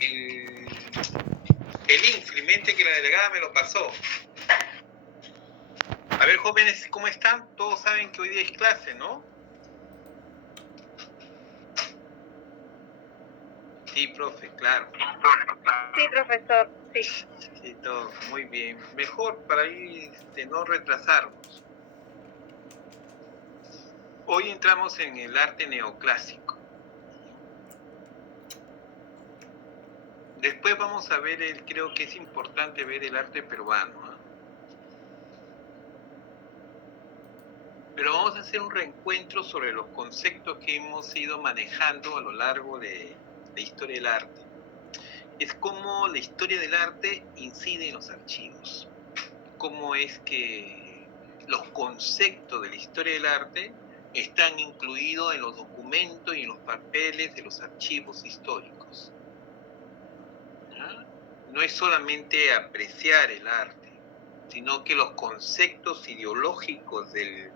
el link, felizmente que la delegada me lo pasó. A ver, jóvenes, ¿cómo están? Todos saben que hoy día es clase, ¿no? Sí, profe, claro. Sí, profesor, sí. Sí, todo, muy bien. Mejor para ir, no retrasarnos. Hoy entramos en el arte neoclásico. Después vamos a ver, creo que es importante ver el arte peruano, ¿eh? Pero vamos a hacer un reencuentro sobre los conceptos que hemos ido manejando a lo largo de la historia del arte. Es cómo la historia del arte incide en los archivos. Cómo es que los conceptos de la historia del arte están incluidos en los documentos y en los papeles de los archivos históricos. ¿Ah? No es solamente apreciar el arte, sino que los conceptos ideológicos de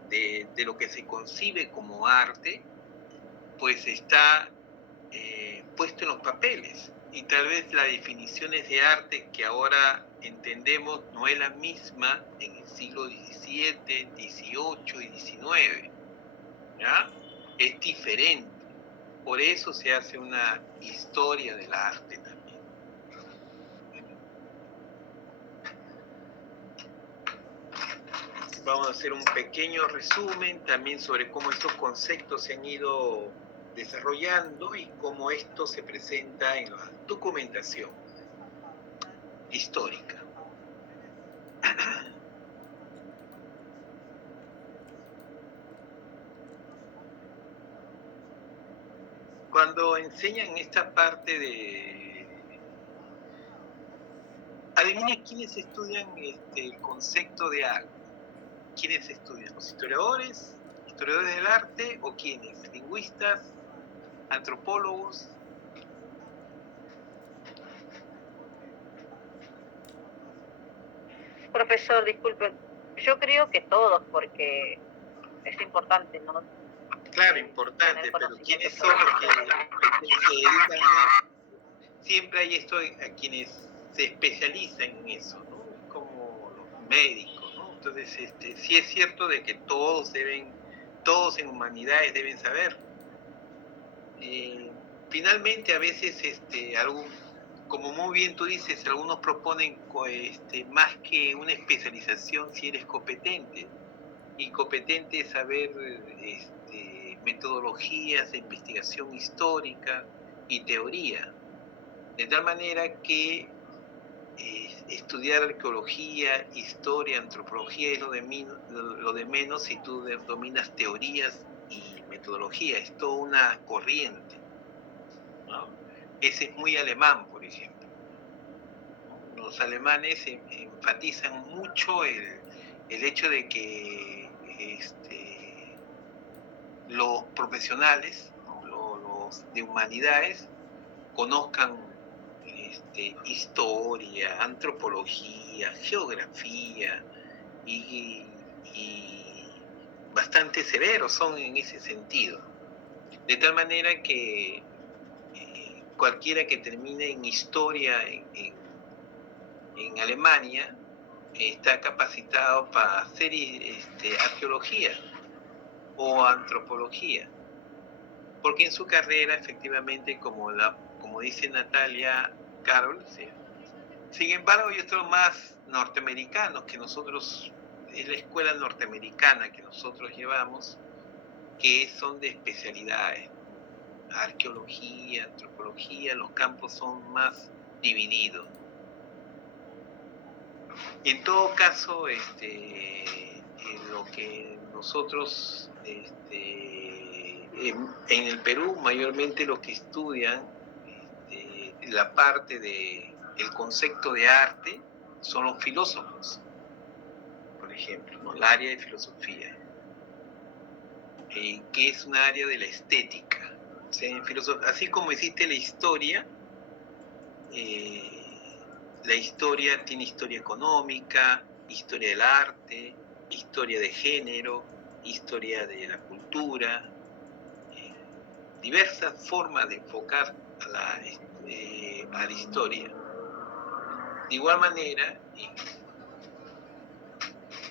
lo que se concibe como arte, pues está puesto en los papeles. Y tal vez las definiciones de arte que ahora entendemos no es la misma en el siglo XVII, XVIII y XIX. ¿Ya? Es diferente. Por eso se hace una historia del arte también. Vamos a hacer un pequeño resumen también sobre cómo estos conceptos se han ido desarrollando y cómo esto se presenta en la documentación histórica. Cuando enseñan esta parte de... Adivina quiénes estudian el concepto de arte. ¿Quiénes estudian? ¿Los historiadores? ¿Historiadores del arte? ¿O quiénes? ¿Lingüistas? ¿Antropólogos? Profesor, disculpe, yo creo que todos, porque es importante, ¿no? Claro, importante, pero ¿quiénes son los que se dedican a... Siempre hay esto a quienes se especializan en eso, ¿no? Como los médicos, ¿no? Entonces, sí es cierto de que todos en humanidades deben saber. Finalmente, a veces, como muy bien tú dices, algunos proponen más que una especialización si eres competente. Y competente es saber metodologías de investigación histórica y teoría. De tal manera que estudiar arqueología, historia, antropología es lo de menos si tú dominas teorías y metodología. Es toda una corriente, ¿no? Ese es muy alemán, por ejemplo. Los alemanes enfatizan mucho el hecho de que los profesionales, ¿no? los de humanidades, conozcan historia, antropología, geografía y bastante severos son en ese sentido. De tal manera que cualquiera que termine en historia en Alemania está capacitado para hacer arqueología o antropología, porque en su carrera efectivamente, como dice Natalia Carol, ¿sí? Sin embargo hay otros más norteamericanos que nosotros, es la escuela norteamericana que nosotros llevamos, que son de especialidades, arqueología, antropología, los campos son más divididos. En todo caso, lo que nosotros en el Perú mayormente los que estudian la parte del concepto de arte son los filósofos, por ejemplo, ¿no? El área de filosofía, que es un área de la estética. O sea, así como existe la historia tiene historia económica, historia del arte, historia de género, historia de la cultura, diversas formas de enfocar a la historia. De igual manera,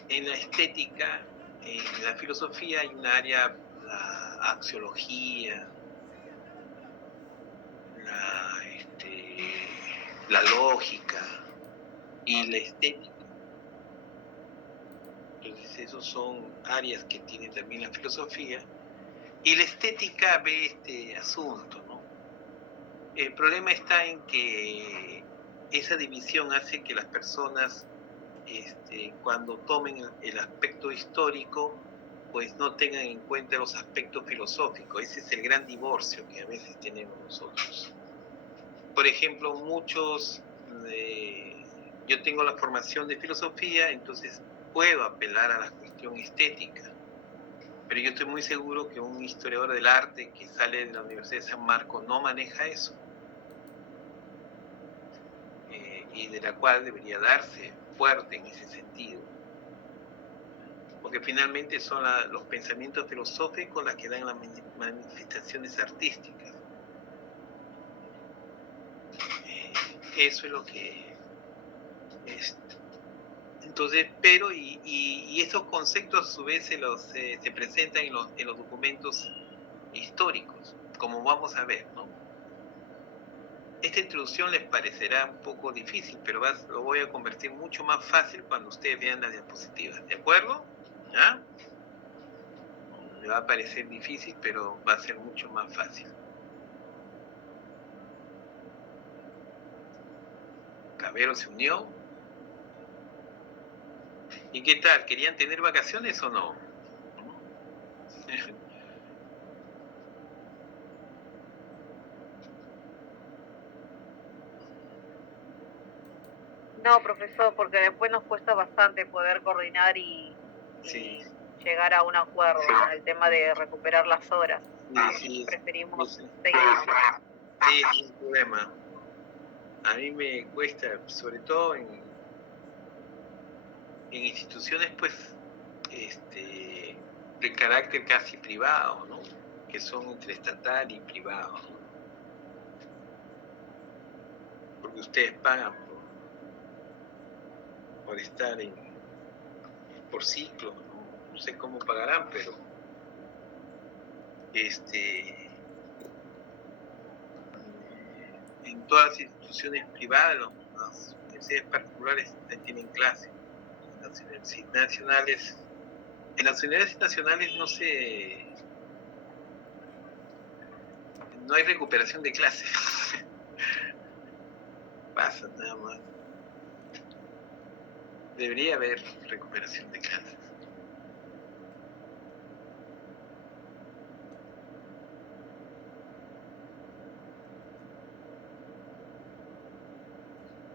en la estética, en la filosofía hay un área, la axiología, la lógica y la estética. Entonces, esos son áreas que tiene también la filosofía. Y la estética ve este asunto, ¿no? El problema está en que esa división hace que las personas, cuando tomen el aspecto histórico, pues no tengan en cuenta los aspectos filosóficos. Ese es el gran divorcio que a veces tenemos nosotros. Por ejemplo, yo tengo la formación de filosofía, entonces puedo apelar a la cuestión estética, pero yo estoy muy seguro que un historiador del arte que sale de la Universidad de San Marcos no maneja eso, y de la cual debería darse fuerte en ese sentido, porque finalmente son los pensamientos filosóficos las que dan las manifestaciones artísticas. Eso es lo que es. Entonces, pero y esos conceptos a su vez se presentan en los documentos históricos, como vamos a ver, ¿no? Esta introducción les parecerá un poco difícil, pero lo voy a convertir mucho más fácil cuando ustedes vean las diapositivas, ¿de acuerdo? ¿Ya? Le va a parecer difícil, pero va a ser mucho más fácil. Cabero se unió. ¿Y qué tal? ¿Querían tener vacaciones o no? No, profesor, porque después nos cuesta bastante poder coordinar y llegar a un acuerdo en el tema de recuperar las horas. Sí, preferimos seguir. Sí, sin problema. A mí me cuesta, sobre todo en instituciones, pues, de carácter casi privado, ¿no? Que son entre estatal y privado, ¿no? Porque ustedes pagan por estar por ciclo, ¿no? No sé cómo pagarán, pero en todas las instituciones privadas, las universidades particulares tienen clases. En las universidades nacionales no hay recuperación de clases. Pasa nada más. Debería haber recuperación de clases.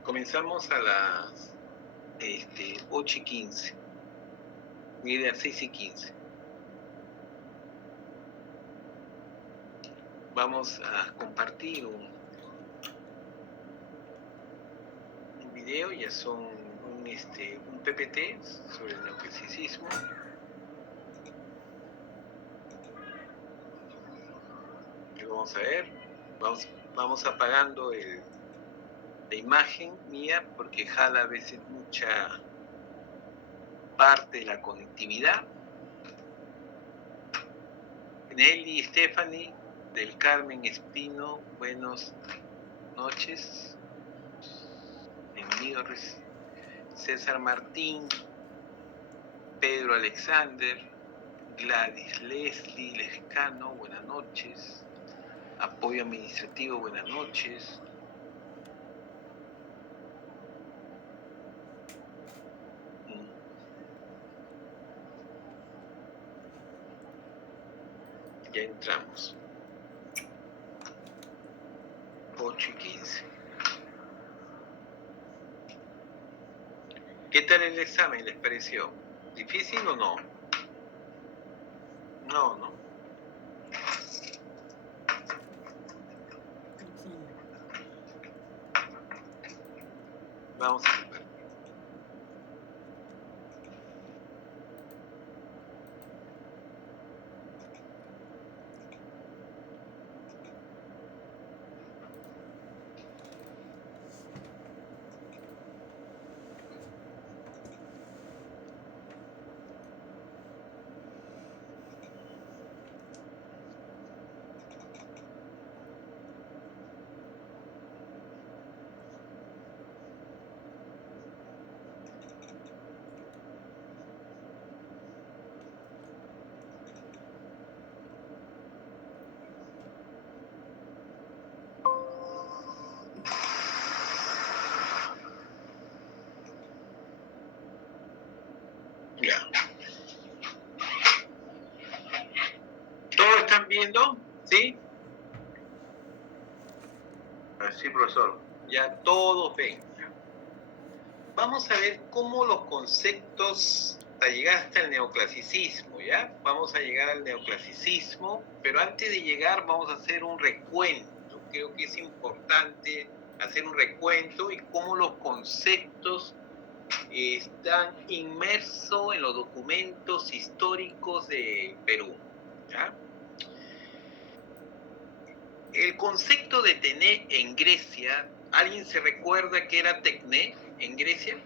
Comenzamos a las 8:15 y a las 6:15. Vamos a compartir un video, ya son un PPT sobre el neoclasicismo. Lo vamos a ver. Vamos apagando la imagen mía porque jala a veces mucha parte de la conectividad. Nelly, Stephanie, del Carmen Espino, buenas noches. Bienvenido, César Martín, Pedro Alexander, Gladys Leslie Lescano, buenas noches. Apoyo administrativo, buenas noches. Ya entramos. 8:15. ¿Qué tal el examen? ¿Les pareció difícil o no? No. Vamos a ver. Sí, profesor. Ya todos ven. Vamos a ver cómo los conceptos, a llegar hasta el neoclasicismo, ¿ya? Vamos a llegar al neoclasicismo, pero antes de llegar vamos a hacer un recuento. Creo que es importante hacer un recuento y cómo los conceptos están inmersos en los documentos históricos de Perú, ¿ya? El concepto de tené en Grecia, ¿alguien se recuerda que era tecné en Grecia?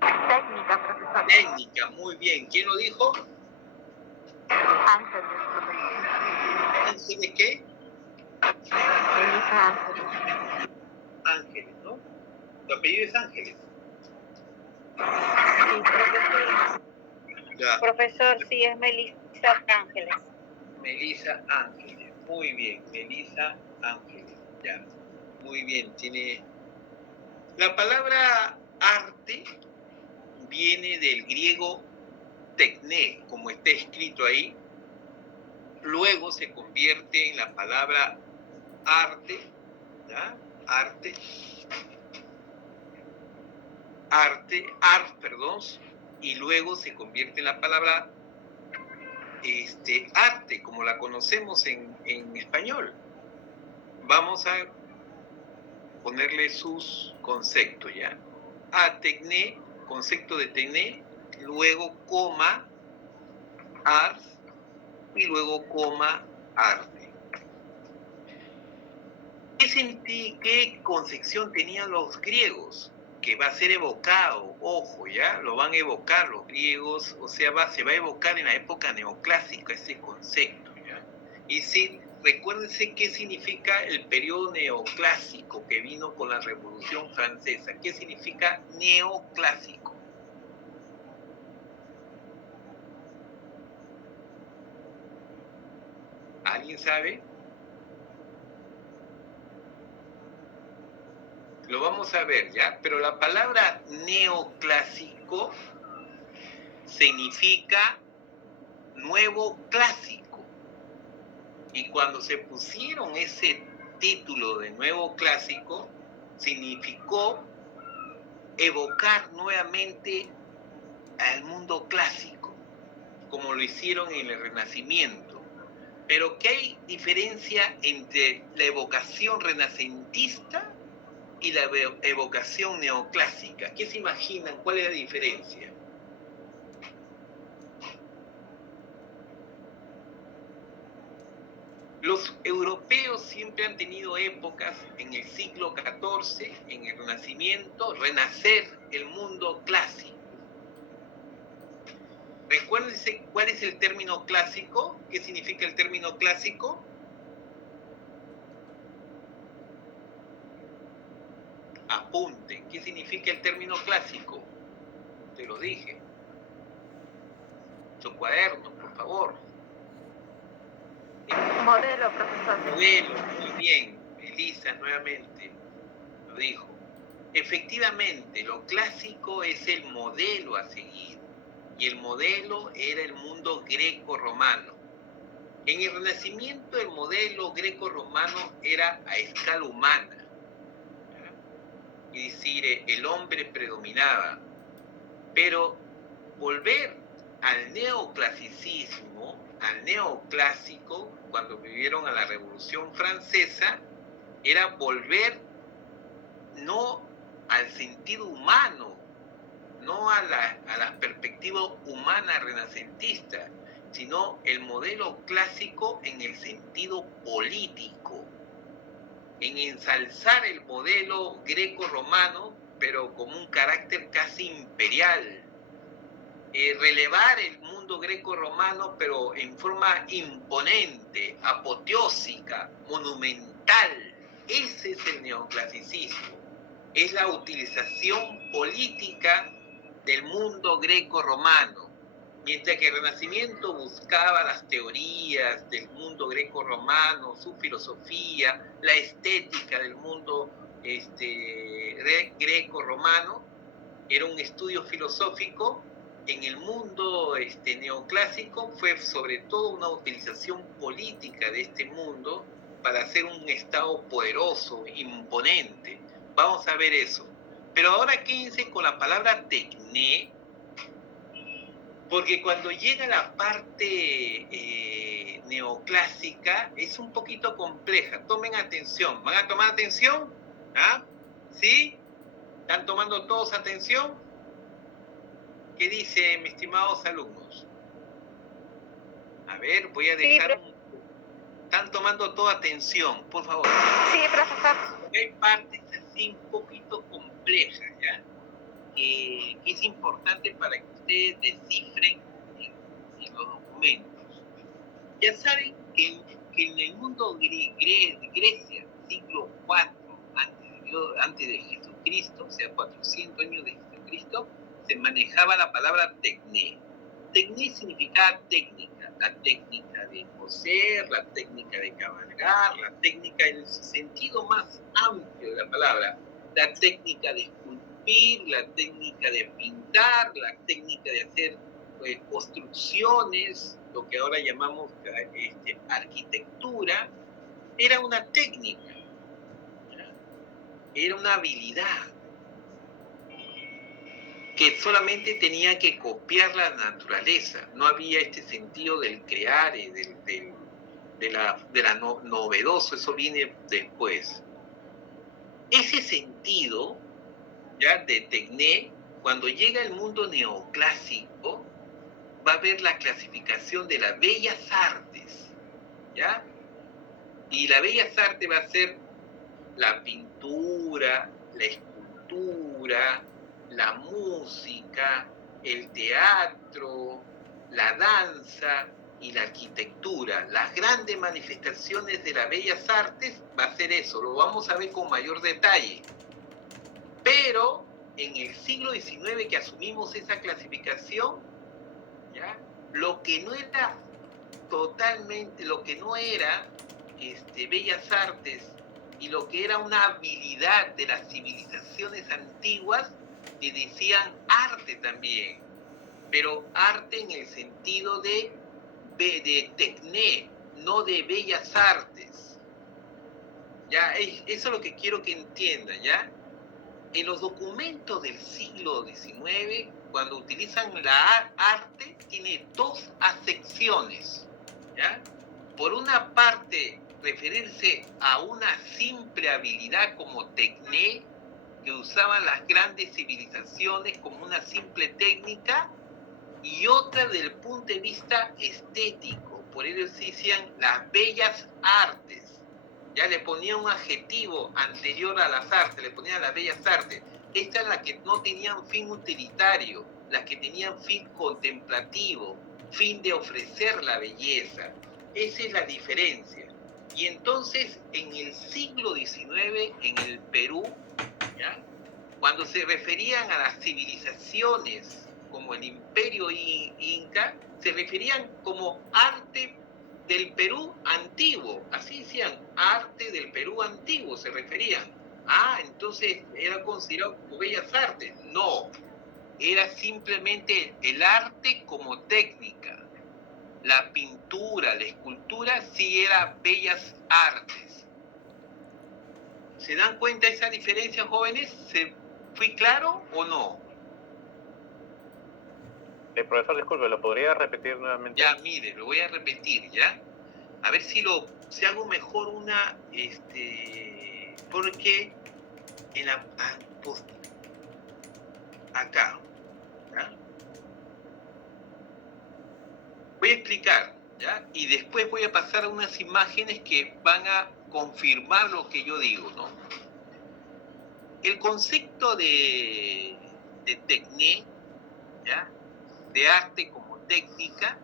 Técnica, profesor. Técnica, muy bien. ¿Quién lo dijo? Ángeles, profesor. ¿Ángeles qué? Melissa Ángeles. Ángeles, ¿no? ¿Tu apellido es Ángeles? Sí, profesor. Ya. Profesor, sí, es Melissa Ángeles. Melissa Ángeles, muy bien. Melissa Ángeles, ya. Muy bien, tiene... La palabra arte viene del griego tecné, como está escrito ahí. Luego se convierte en la palabra arte, ¿ya? Arte, y luego se convierte en la palabra arte, como la conocemos en español. Vamos a ponerle sus conceptos, ¿ya? A tecné, concepto de tecné, luego coma, ars, y luego coma, arte. ¿Qué concepción tenían los griegos? Que va a ser evocado, ojo, ¿ya? Lo van a evocar los griegos, o sea, se va a evocar en la época neoclásica ese concepto, ¿ya? Y sí, recuérdense qué significa el periodo neoclásico que vino con la Revolución Francesa. ¿Qué significa neoclásico? ¿Alguien sabe? Lo vamos a ver, ¿ya? Pero la palabra neoclásico significa nuevo clásico. Y cuando se pusieron ese título de nuevo clásico, significó evocar nuevamente al mundo clásico, como lo hicieron en el Renacimiento. Pero ¿qué hay diferencia entre la evocación renacentista y la evocación neoclásica? ¿Qué se imaginan? ¿Cuál es la diferencia? Los europeos siempre han tenido épocas en el siglo XIV, en el Renacimiento, renacer el mundo clásico. Recuérdense cuál es el término clásico. ¿Qué significa el término clásico? Apunten. ¿Qué significa el término clásico? Te lo dije. Su cuaderno, por favor. Modelo, profesor. Modelo, muy bien. Elisa nuevamente lo dijo. Efectivamente, lo clásico es el modelo a seguir. Y el modelo era el mundo greco-romano. En el Renacimiento el modelo greco-romano era a escala humana. Es decir, el hombre predominaba. Pero volver al neoclasicismo, al neoclásico, cuando vivieron a la Revolución Francesa, era volver no al sentido humano, no a la perspectiva humana renacentista, sino el modelo clásico en el sentido político, en ensalzar el modelo greco-romano, pero con un carácter casi imperial, relevar el mundo greco-romano, pero en forma imponente, apoteósica, monumental. Ese es el neoclasicismo, es la utilización política del mundo greco-romano, mientras que el Renacimiento buscaba las teorías del mundo greco-romano, su filosofía, la estética del mundo greco-romano. Era un estudio filosófico en el mundo neoclásico fue sobre todo una utilización política de este mundo para hacer un Estado poderoso, imponente. Vamos a ver eso. Pero ahora quédense con la palabra tecné, porque cuando llega la parte neoclásica es un poquito compleja. Tomen atención. ¿Van a tomar atención? ¿Ah? ¿Sí? ¿Están tomando todos atención? ¿Qué dice, mis estimados alumnos? A ver, voy a dejar... Están tomando toda atención, por favor. Sí, profesor. Hay partes así un poquito complejas, ¿ya? Que es importante para que ustedes descifren en los documentos. Ya saben que en el mundo de Grecia, siglo IV antes de Jesucristo, o sea, 400 años de Jesucristo, se manejaba la palabra tecné. Tecné significaba técnica, la técnica de coser, la técnica de cabalgar, la técnica en el sentido más amplio de la palabra, la técnica de esculpir, la técnica de pintar, la técnica de hacer construcciones, lo que ahora llamamos arquitectura. Era una técnica, era una habilidad que solamente tenía que copiar la naturaleza. No había este sentido del crear, de la novedoso, eso viene después. Ese sentido, ya, de tecné, cuando llega el mundo neoclásico, va a haber la clasificación de las bellas artes, ¿ya? Y la bellas artes va a ser la pintura, la escultura, la música, el teatro, la danza y la arquitectura. Las grandes manifestaciones de las bellas artes va a ser eso, lo vamos a ver con mayor detalle. Pero en el siglo XIX que asumimos esa clasificación, ¿ya? Lo que no era totalmente, lo que no era bellas artes y lo que era una habilidad de las civilizaciones antiguas, le decían arte también, pero arte en el sentido de tecné, no de bellas artes. ¿Ya? Eso es lo que quiero que entiendan, ¿ya? En los documentos del siglo XIX, cuando utilizan la arte, tiene dos acepciones, ¿ya? Por una parte, referirse a una simple habilidad como tecné, que usaban las grandes civilizaciones como una simple técnica, y otra del punto de vista estético. Por ello se decían las bellas artes. Ya le ponía un adjetivo anterior a las artes, le ponían las bellas artes. Estas eran las que no tenían fin utilitario, las que tenían fin contemplativo, fin de ofrecer la belleza. Esa es la diferencia. Y entonces, en el siglo XIX, en el Perú, ¿ya? Cuando se referían a las civilizaciones como el Imperio Inca, se referían como arte del Perú antiguo, así decían, arte del Perú antiguo se referían. Entonces era considerado como bellas artes. No, era simplemente el arte como técnica. La pintura, la escultura sí era bellas artes. ¿Se dan cuenta de esa diferencia, jóvenes? ¿Fui claro o no? Profesor, disculpe, ¿lo podría repetir nuevamente? Ya, mire, lo voy a repetir, ¿ya? A ver si hago mejor una, porque en la acá, ¿ya? Voy a explicar, ¿ya? Y después voy a pasar a unas imágenes que van a confirmar lo que yo digo, ¿no? El concepto de tecné, ¿ya? De arte como técnica,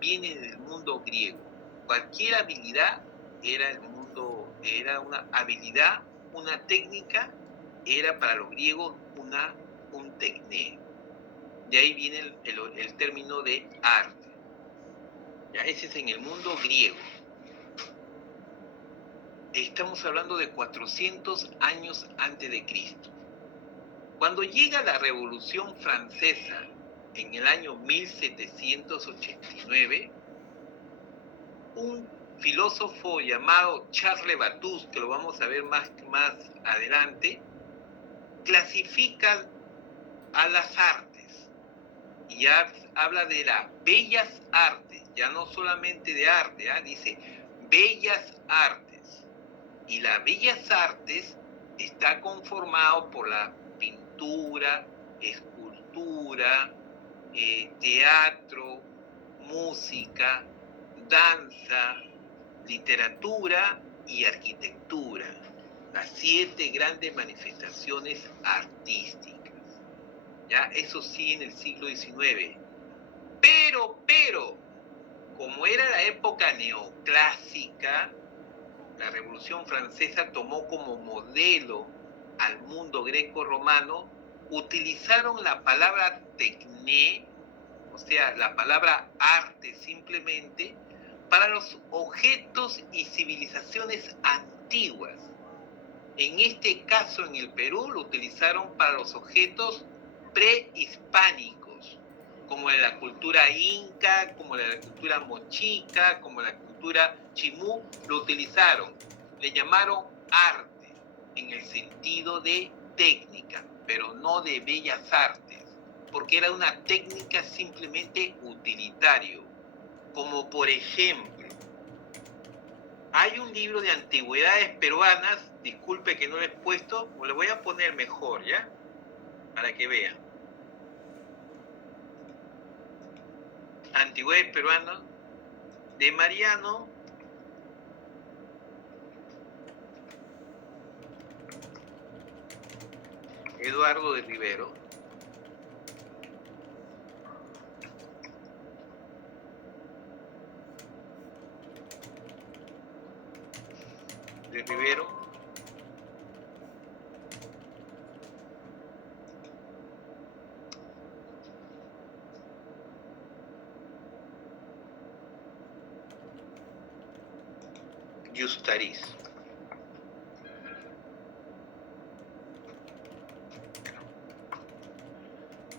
viene del mundo griego. Cualquier habilidad era una habilidad, una técnica, era para los griegos un tecné. De ahí viene el término de arte. ¿Ya? Ese es en el mundo griego. Estamos hablando de 400 años antes de Cristo. Cuando llega la Revolución Francesa en el año 1789, un filósofo llamado Charles Batus, que lo vamos a ver más adelante, clasifica a las artes y habla de las bellas artes, ya no solamente de arte, dice bellas artes. Y las bellas artes está conformado por la pintura, escultura, teatro, música, danza, literatura y arquitectura. Las 7 grandes manifestaciones artísticas. ¿Ya? Eso sí, en el siglo XIX. Pero, como era la época neoclásica, la Revolución Francesa tomó como modelo al mundo greco-romano, utilizaron la palabra techné, o sea, la palabra arte simplemente, para los objetos y civilizaciones antiguas. En este caso, en el Perú, lo utilizaron para los objetos prehispánicos, como la cultura inca, como la cultura mochica, como la cultura chimú, lo utilizaron. Le llamaron arte en el sentido de técnica, pero no de bellas artes, porque era una técnica simplemente utilitario. Como por ejemplo, hay un libro de antigüedades peruanas, disculpe que no lo he puesto, o le voy a poner mejor, ¿ya? Para que vean. Antigüedades peruanas de Mariano Eduardo de Rivero. De Rivero. Yustariz.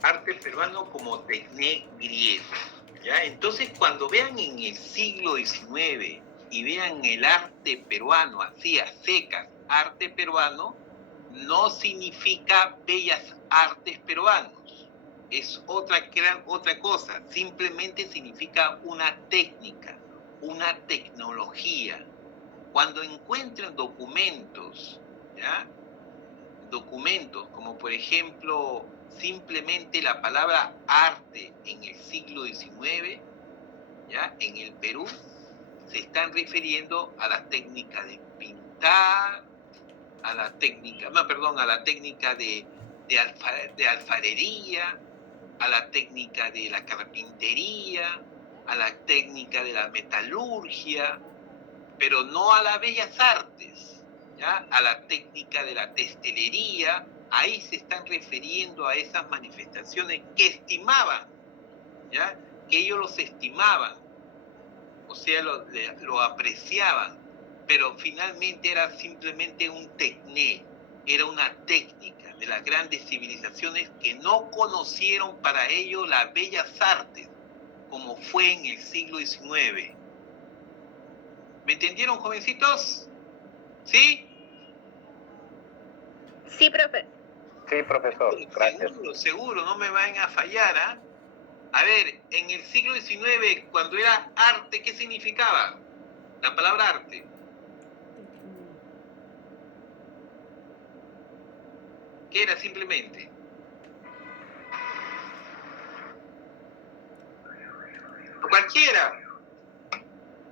Arte peruano como techné griego. ¿Ya? Entonces, cuando vean en el siglo XIX y vean el arte peruano así a secas, arte peruano, no significa bellas artes peruanos. Es otra cosa. Simplemente significa una técnica, una tecnología. Cuando encuentren documentos, ¿ya? Documentos como por ejemplo simplemente la palabra arte en el siglo XIX, ¿ya? En el Perú se están refiriendo a la técnica de pintar, a la técnica de alfarería, a la técnica de la carpintería, a la técnica de la metalurgia, pero no a las bellas artes, ¿ya? A la técnica de la textilería. Ahí se están refiriendo a esas manifestaciones que estimaban, ¿ya? Que ellos los estimaban, o sea, lo apreciaban, pero finalmente era simplemente un techné, era una técnica de las grandes civilizaciones que no conocieron para ello las bellas artes, como fue en el siglo XIX. ¿Me entendieron, jovencitos? ¿Sí? Sí, profe. Sí, profesor, gracias. Seguro, no me van a fallar, ¿ah? A ver, en el siglo XIX, cuando era arte, ¿qué significaba la palabra arte? ¿Qué era simplemente? Cualquiera.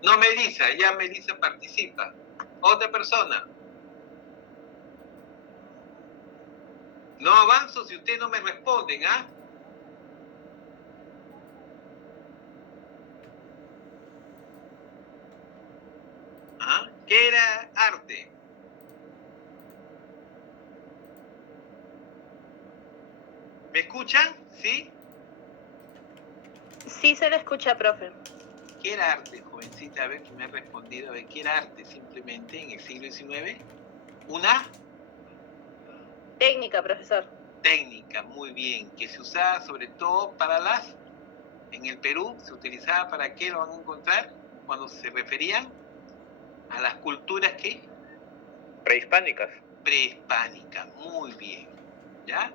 No, Melissa, ya Melissa participa. Otra persona. No avanzo si ustedes no me responden, ¿ah? ¿Ah? ¿Qué era arte? ¿Me escuchan? ¿Sí? Sí se le escucha, profe. ¿Qué era arte, jovencita? A ver, que me ha respondido. A ver, ¿qué era arte simplemente en el siglo XIX? ¿Una? Técnica, profesor. Técnica, muy bien, que se usaba sobre todo en el Perú, se utilizaba para qué, lo van a encontrar, cuando se referían a las culturas que Prehispánicas. prehispánicas, muy bien, ¿ya?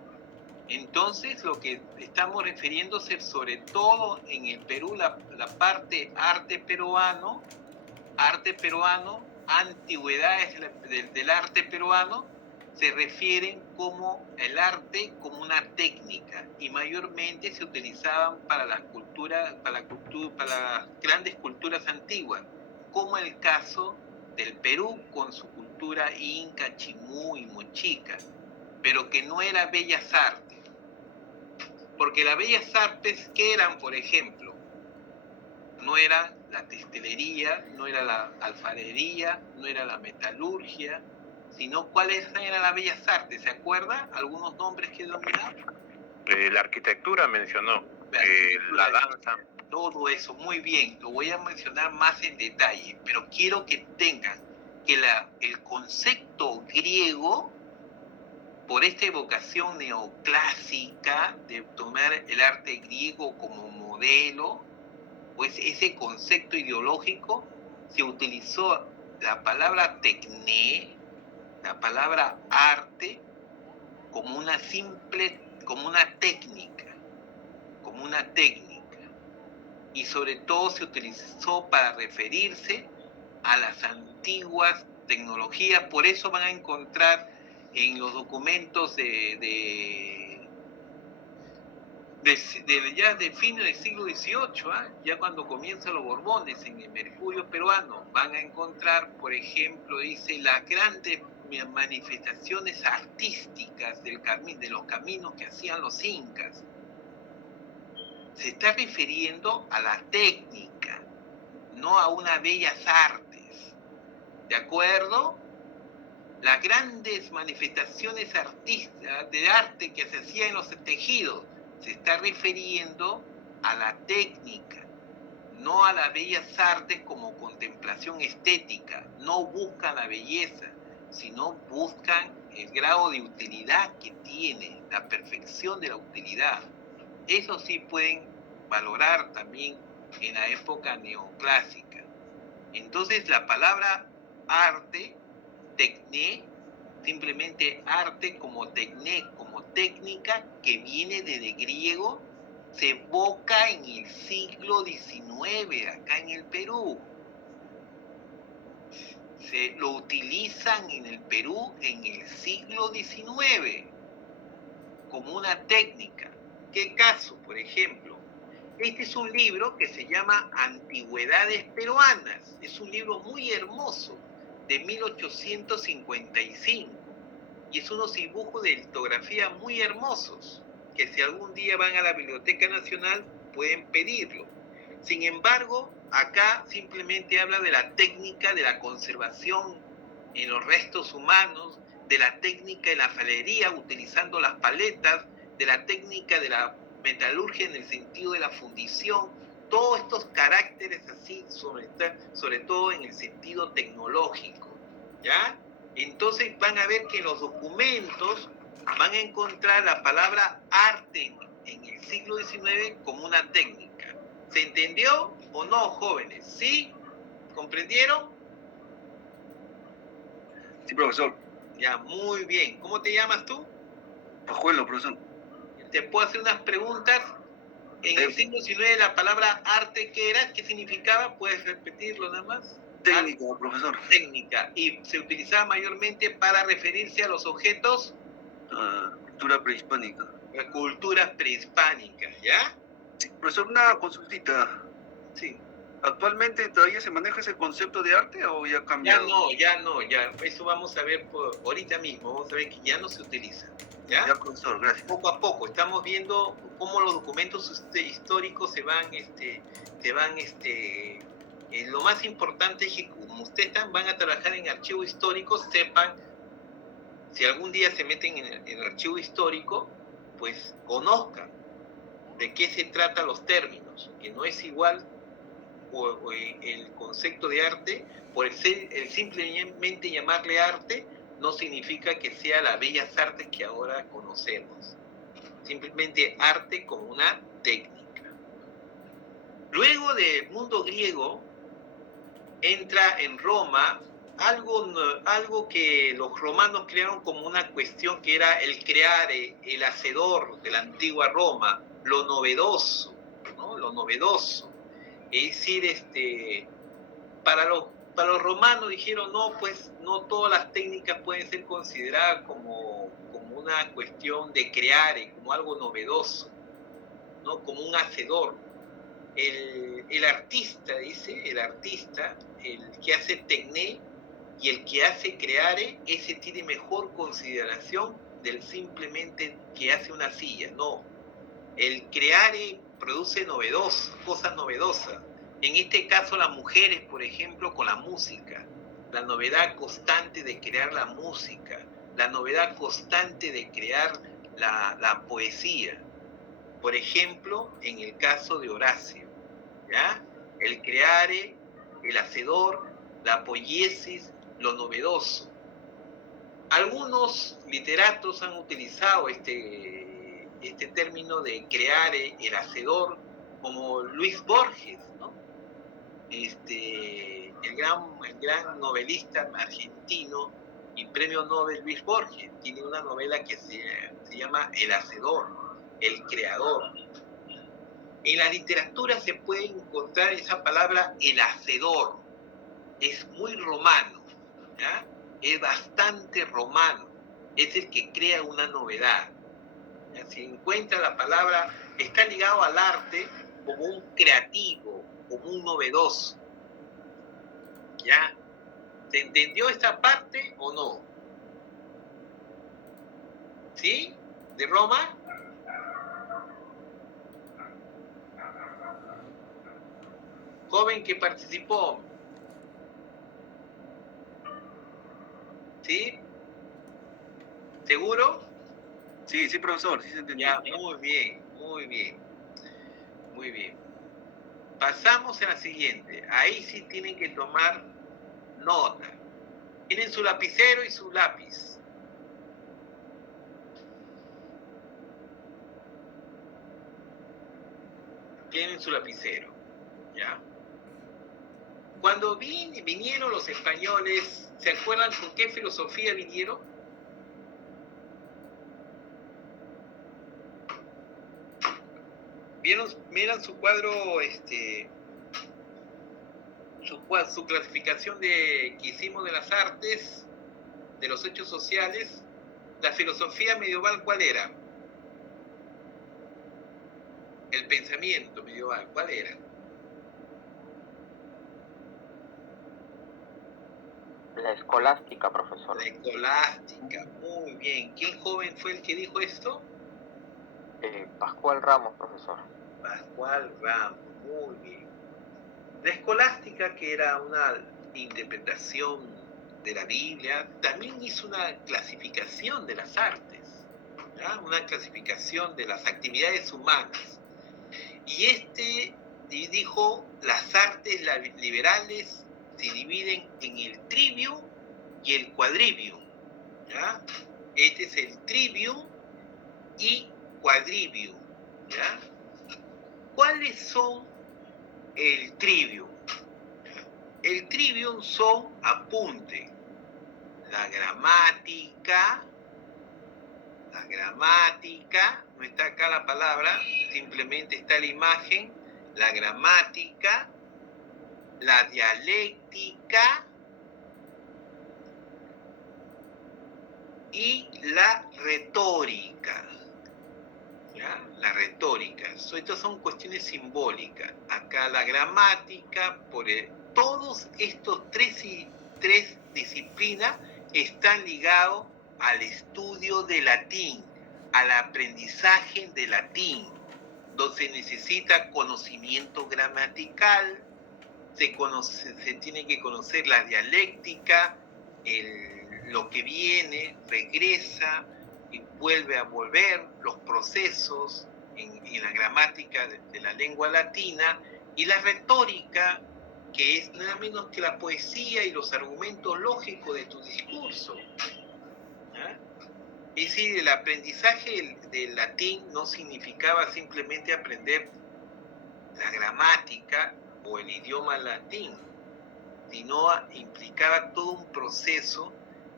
Entonces, lo que estamos refiriéndose sobre todo en el Perú, la parte arte peruano, antigüedades del arte peruano, se refieren como el arte como una técnica y mayormente se utilizaban para las grandes culturas antiguas, como el caso del Perú con su cultura inca, chimú y mochica, pero que no era bellas artes. Porque las bellas artes, ¿qué eran, por ejemplo? No era la textilería, no era la alfarería, no era la metalurgia, sino cuáles eran las bellas artes. ¿Se acuerda? ¿Algunos nombres que dominaban? La arquitectura mencionó, la danza. Todo eso, muy bien, lo voy a mencionar más en detalle, pero quiero que tengan que el concepto griego, por esta evocación neoclásica de tomar el arte griego como modelo, pues ese concepto ideológico, se utilizó la palabra tecné, la palabra arte, como una técnica, y sobre todo se utilizó para referirse a las antiguas tecnologías. Por eso van a encontrar en los documentos ya de fines del siglo XVIII, ya cuando comienzan los Borbones en el Mercurio peruano, van a encontrar, por ejemplo, dice, las grandes manifestaciones artísticas de los caminos que hacían los incas. Se está refiriendo a la técnica, no a unas bellas artes. ¿De acuerdo? Las grandes manifestaciones artísticas de arte que se hacían en los tejidos se está refiriendo a la técnica, no a las bellas artes como contemplación estética. No buscan la belleza, sino buscan el grado de utilidad que tiene, la perfección de la utilidad. Eso sí pueden valorar también en la época neoclásica. Entonces la palabra arte, tecné, simplemente arte como tecné, como técnica, que viene desde griego, se evoca en el siglo XIX acá en el Perú. Se lo utilizan en el Perú en el siglo XIX como una técnica. ¿Qué caso? Por ejemplo, este es un libro que se llama Antigüedades Peruanas. Es un libro muy hermoso, de 1855. Y es unos dibujos de litografía muy hermosos, que si algún día van a la Biblioteca Nacional pueden pedirlo. Sin embargo, acá simplemente habla de la técnica de la conservación en los restos humanos, de la técnica de la alfarería utilizando las paletas, de la técnica de la metalurgia en el sentido de la fundición, todos estos caracteres así, sobre todo en el sentido tecnológico, ¿ya? Entonces van a ver que en los documentos van a encontrar la palabra arte en el siglo XIX como una técnica. ¿Se entendió o no, jóvenes? ¿Sí? ¿Comprendieron? Sí, profesor. Ya, muy bien. ¿Cómo te llamas tú? Pajuelo, profesor. ¿Te puedo hacer unas preguntas? En el siglo XIX la palabra arte, ¿qué era? ¿Qué significaba? ¿Puedes repetirlo nada más? Técnica, profesor. Técnica. Y se utilizaba mayormente para referirse a los objetos. Cultura prehispánica. Culturas prehispánicas, ¿ya? Sí, profesor, una consultita. Sí. ¿Actualmente todavía se maneja ese concepto de arte o ya ha cambiado? Ya no. Eso vamos a ver ahorita mismo. Vamos a ver que ya no se utiliza. ¿Ya? Ya, profesor, gracias. Poco a poco estamos viendo cómo los documentos históricos se van lo más importante es que como ustedes van a trabajar en archivos históricos, sepan, si algún día se meten en el archivo histórico, pues conozcan de qué se tratan los términos, que no es igual el concepto de arte, por el simplemente llamarle arte, no significa que sea las bellas artes que ahora conocemos. Simplemente arte como una técnica. Luego del mundo griego, entra en Roma algo que los romanos crearon como una cuestión que era el crear, el hacedor de la antigua Roma, lo novedoso, ¿no? Lo novedoso. Es decir, para los romanos dijeron, no, pues no todas las técnicas pueden ser consideradas como una cuestión de crear, como algo novedoso, ¿no? Como un hacedor. El artista, dice, el que hace tecné y el que hace creare, ese tiene mejor consideración del simplemente que hace una silla. No, el creare produce cosas novedosas. En este caso las mujeres, por ejemplo, con la música, la novedad constante de crear la música, la novedad constante de crear la poesía. Por ejemplo, en el caso de Horacio, ¿ya? El creare, el hacedor, la poiesis, lo novedoso. Algunos literatos han utilizado este término de creare, el hacedor, como Luis Borges, ¿no? El gran novelista argentino y premio Nobel Luis Borges tiene una novela que se llama El hacedor, el creador. En la literatura se puede encontrar esa palabra el hacedor. Es muy romano, ¿ya? Es bastante romano. Es el que crea una novedad. ¿Ya? Si encuentra la palabra, está ligado al arte como un creativo, como un novedoso. ¿Ya? ¿Se entendió esta parte o no? ¿Sí? ¿De Roma? Joven que participó. ¿Sí? ¿Seguro? Sí, sí, profesor, sí se entendió. Ya, muy bien, muy bien. Muy bien. Pasamos a la siguiente. Ahí sí tienen que tomar nota. Tienen su lapicero y su lápiz. Tienen su lapicero. ¿Ya? Cuando vinieron los españoles, ¿se acuerdan con qué filosofía vinieron? Miran su cuadro, su clasificación que hicimos de las artes, de los hechos sociales. La filosofía medieval, ¿cuál era? El pensamiento medieval, ¿cuál era? La escolástica, profesor. La escolástica, muy bien. ¿Qué joven fue el que dijo esto? Pascual Ramos, profesor. Pascual Ramos, muy bien. La escolástica, que era una interpretación de la Biblia, también hizo una clasificación de las artes, ¿ya? Una clasificación de las actividades humanas. Y dijo, las artes liberales se dividen en el trivium y el quadrivium, ¿ya? Este es el trivium y quadrivium, ¿ya? ¿Cuáles son el trivium? El trivium son apunte, la gramática, no está acá la palabra, simplemente está la imagen, la gramática, la dialéctica y la retórica. ¿Ya? La retórica. Estas son cuestiones simbólicas. Acá la gramática, todos estos tres disciplinas están ligados al estudio de latín, al aprendizaje de latín, donde se necesita conocimiento gramatical, se tiene que conocer la dialéctica, lo que viene, regresa y vuelve a volver, los procesos en la gramática de la lengua latina, y la retórica, que es nada menos que la poesía y los argumentos lógicos de tu discurso. Es decir, el aprendizaje del latín no significaba simplemente aprender la gramática o el idioma latín, sino implicaba todo un proceso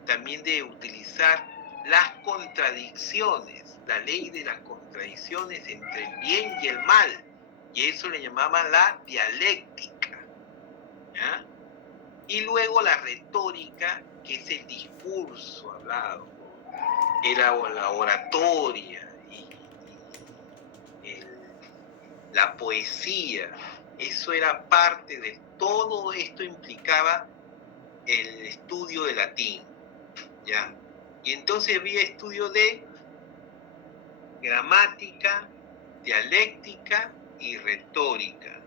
también de utilizar las contradicciones, la ley de las contradicciones entre el bien y el mal, y eso le llamaban la dialéctica, ¿ya? Y luego la retórica, que es el discurso hablado, era la oratoria, la poesía. Eso era parte de todo esto, implicaba el estudio de latín, ¿ya? Y entonces había estudio de gramática, dialéctica y retórica,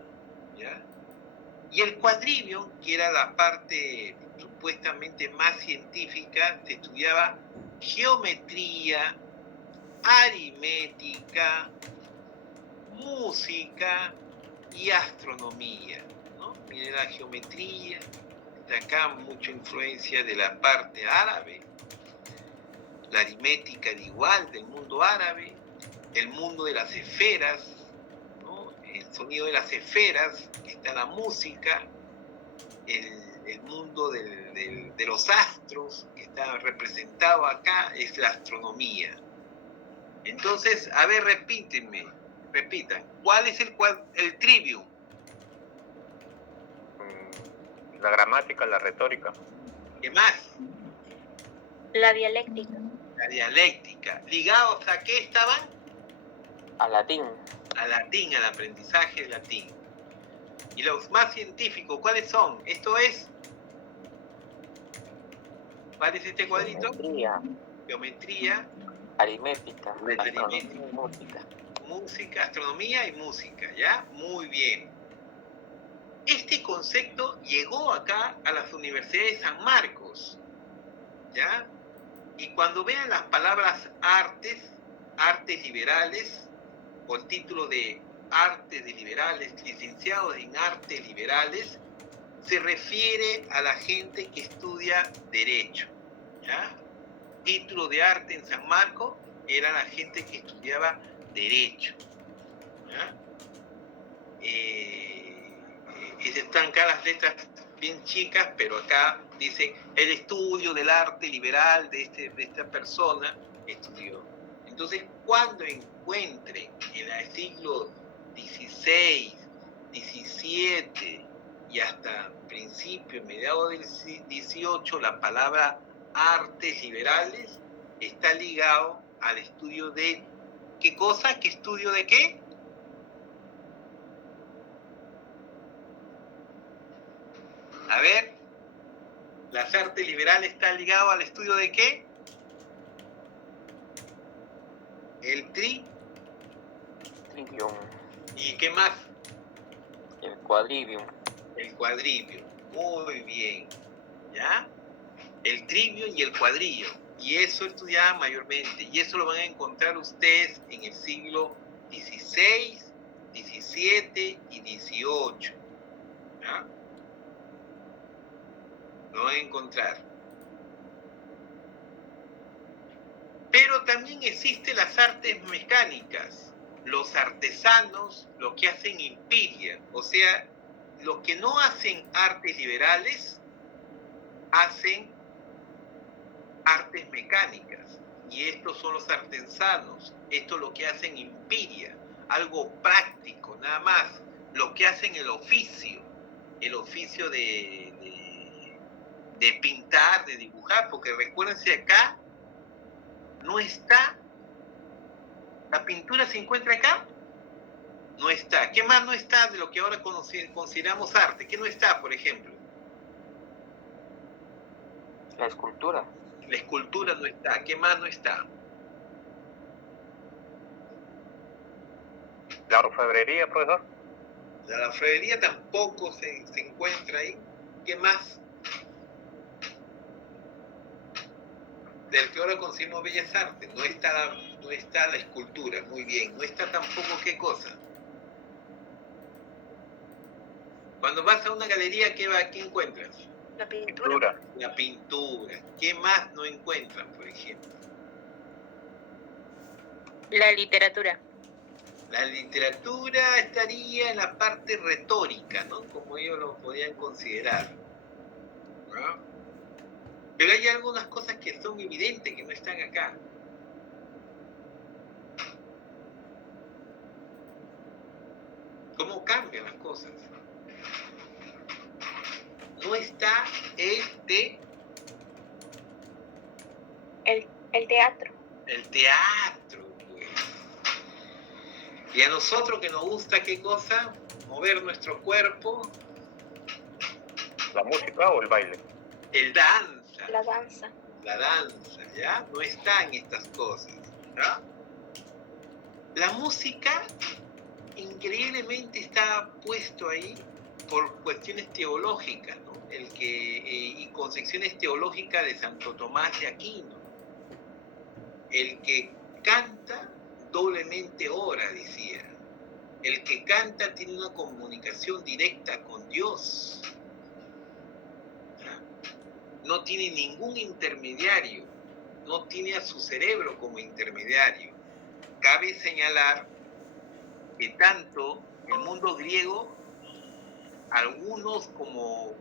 ¿ya? Y el quadrivium, que era la parte supuestamente más científica, se estudiaba geometría, aritmética, música y astronomía, ¿no? Mire la geometría, de acá mucha influencia de la parte árabe, la aritmética de igual del mundo árabe, el mundo de las esferas, ¿no? El sonido de las esferas, que está la música, el mundo de los astros, que está representado acá, es la astronomía. Entonces, a ver, repitan, ¿cuál es el trivium? La gramática, la retórica. ¿Qué más? La dialéctica. La dialéctica. ¿Ligados a qué estaban? Al latín. Al latín, al aprendizaje del latín. Y los más científicos, ¿cuáles son? Esto es... ¿Cuál es este cuadrito? Geometría. Aritmética. Aritmética. Y música. Música, astronomía y música, ¿ya? Muy bien. Este concepto llegó acá a las universidades de San Marcos, ¿ya? Y cuando vean las palabras artes liberales, o el título de artes de liberales, licenciados en artes liberales, se refiere a la gente que estudia derecho, ¿ya? Título de arte en San Marcos era la gente que estudiaba derecho, ¿ya? Están acá las letras bien chicas, pero acá dice el estudio del arte liberal de esta persona estudió. Entonces, cuando encuentren en el siglo XVI, XVII y hasta principio, mediados del XVIII, la palabra artes liberales está ligado al estudio de ¿qué cosa? ¿Qué estudio de qué? A ver, las artes liberales están ligadas al estudio de qué? El Trivium. ¿Y qué más? El quadrivium. El quadrivium. Muy bien. ¿Ya? El trivium y el quadrivium. Y eso estudiaban mayormente. Y eso lo van a encontrar ustedes en el siglo XVI, XVII y XVIII. ¿Ya? Lo van a encontrar. Pero también existen las artes mecánicas. Los artesanos, lo que hacen empiria, o sea, los que no hacen artes liberales, hacen artes mecánicas. Y estos son los artesanos. Esto es lo que hacen empiria, algo práctico, nada más. Lo que hacen el oficio de pintar, de dibujar, porque recuérdense acá, no está, la pintura se encuentra acá, no está. ¿Qué más no está de lo que ahora consideramos arte? ¿Qué no está, por ejemplo? La escultura. La escultura no está. ¿Qué más no está? La orfebrería, profesor. La orfebrería tampoco se encuentra ahí. ¿Qué más? Del que ahora consideramos bellas artes. No está la escultura, muy bien. No está tampoco qué cosa. Cuando vas a una galería, ¿qué encuentras? La pintura. La pintura. ¿Qué más no encuentran, por ejemplo? La literatura. La literatura estaría en la parte retórica, ¿no? Como ellos lo podían considerar, ¿no? Pero hay algunas cosas que son evidentes, que no están acá. ¿Cómo cambian las cosas? No está El teatro. el teatro, pues. Y a nosotros que nos gusta, ¿qué cosa? Mover nuestro cuerpo, ¿La música o el baile? el danza, La danza. la danza, ¿ya? No están estas cosas, ¿ya? La música increíblemente está puesto ahí por cuestiones teológicas, ¿no? Y concepciones teológicas de Santo Tomás de Aquino. El que canta doblemente ora, decía. El que canta tiene una comunicación directa con Dios. ¿Ya? No tiene ningún intermediario, no tiene a su cerebro como intermediario. Cabe señalar que tanto el mundo griego, algunos como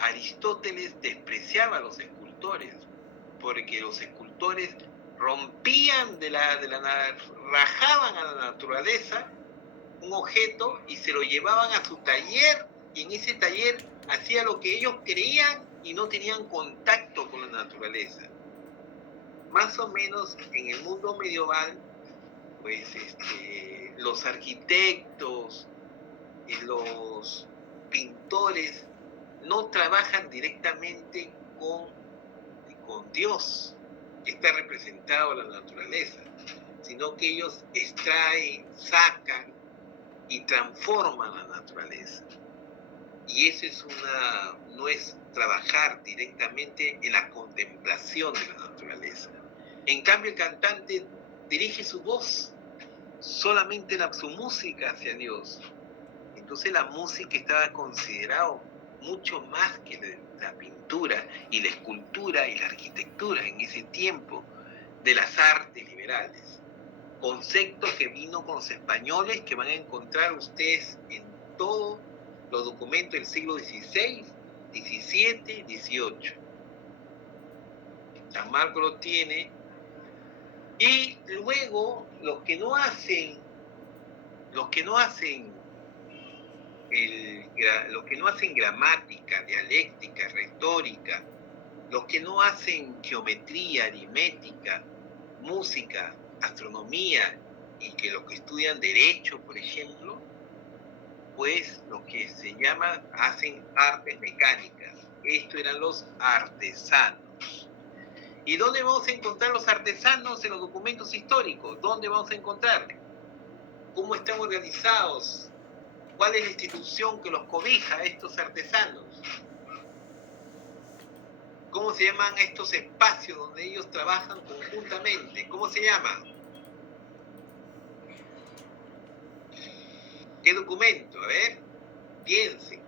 Aristóteles despreciaba a los escultores, porque los escultores rompían rajaban a la naturaleza un objeto y se lo llevaban a su taller, y en ese taller hacía lo que ellos creían y no tenían contacto con la naturaleza. Más o menos en el mundo medieval, pues los arquitectos y los pintores no trabajan directamente con Dios, que está representado en la naturaleza, sino que ellos extraen, sacan y transforman la naturaleza. Y eso no es trabajar directamente en la contemplación de la naturaleza. En cambio, el cantante dirige su voz, solamente su música hacia Dios. Entonces la música estaba considerado mucho más que la pintura y la escultura y la arquitectura en ese tiempo de las artes liberales. Conceptos que vino con los españoles, que van a encontrar ustedes en todos los documentos del siglo XVI, XVII, XVIII. San Marcos lo tiene. Y luego los que no hacen gramática, dialéctica, retórica, los que no hacen geometría, aritmética, música, astronomía, y que los que estudian derecho, por ejemplo, pues los que se llaman, hacen artes mecánicas. Estos eran los artesanos. ¿Y dónde vamos a encontrar los artesanos en los documentos históricos? ¿Dónde vamos a encontrar? ¿Cómo están organizados? ¿Cuál es la institución que los cobija a estos artesanos? ¿Cómo se llaman estos espacios donde ellos trabajan conjuntamente? ¿Cómo se llaman? ¿Qué documento? A ver, piensen.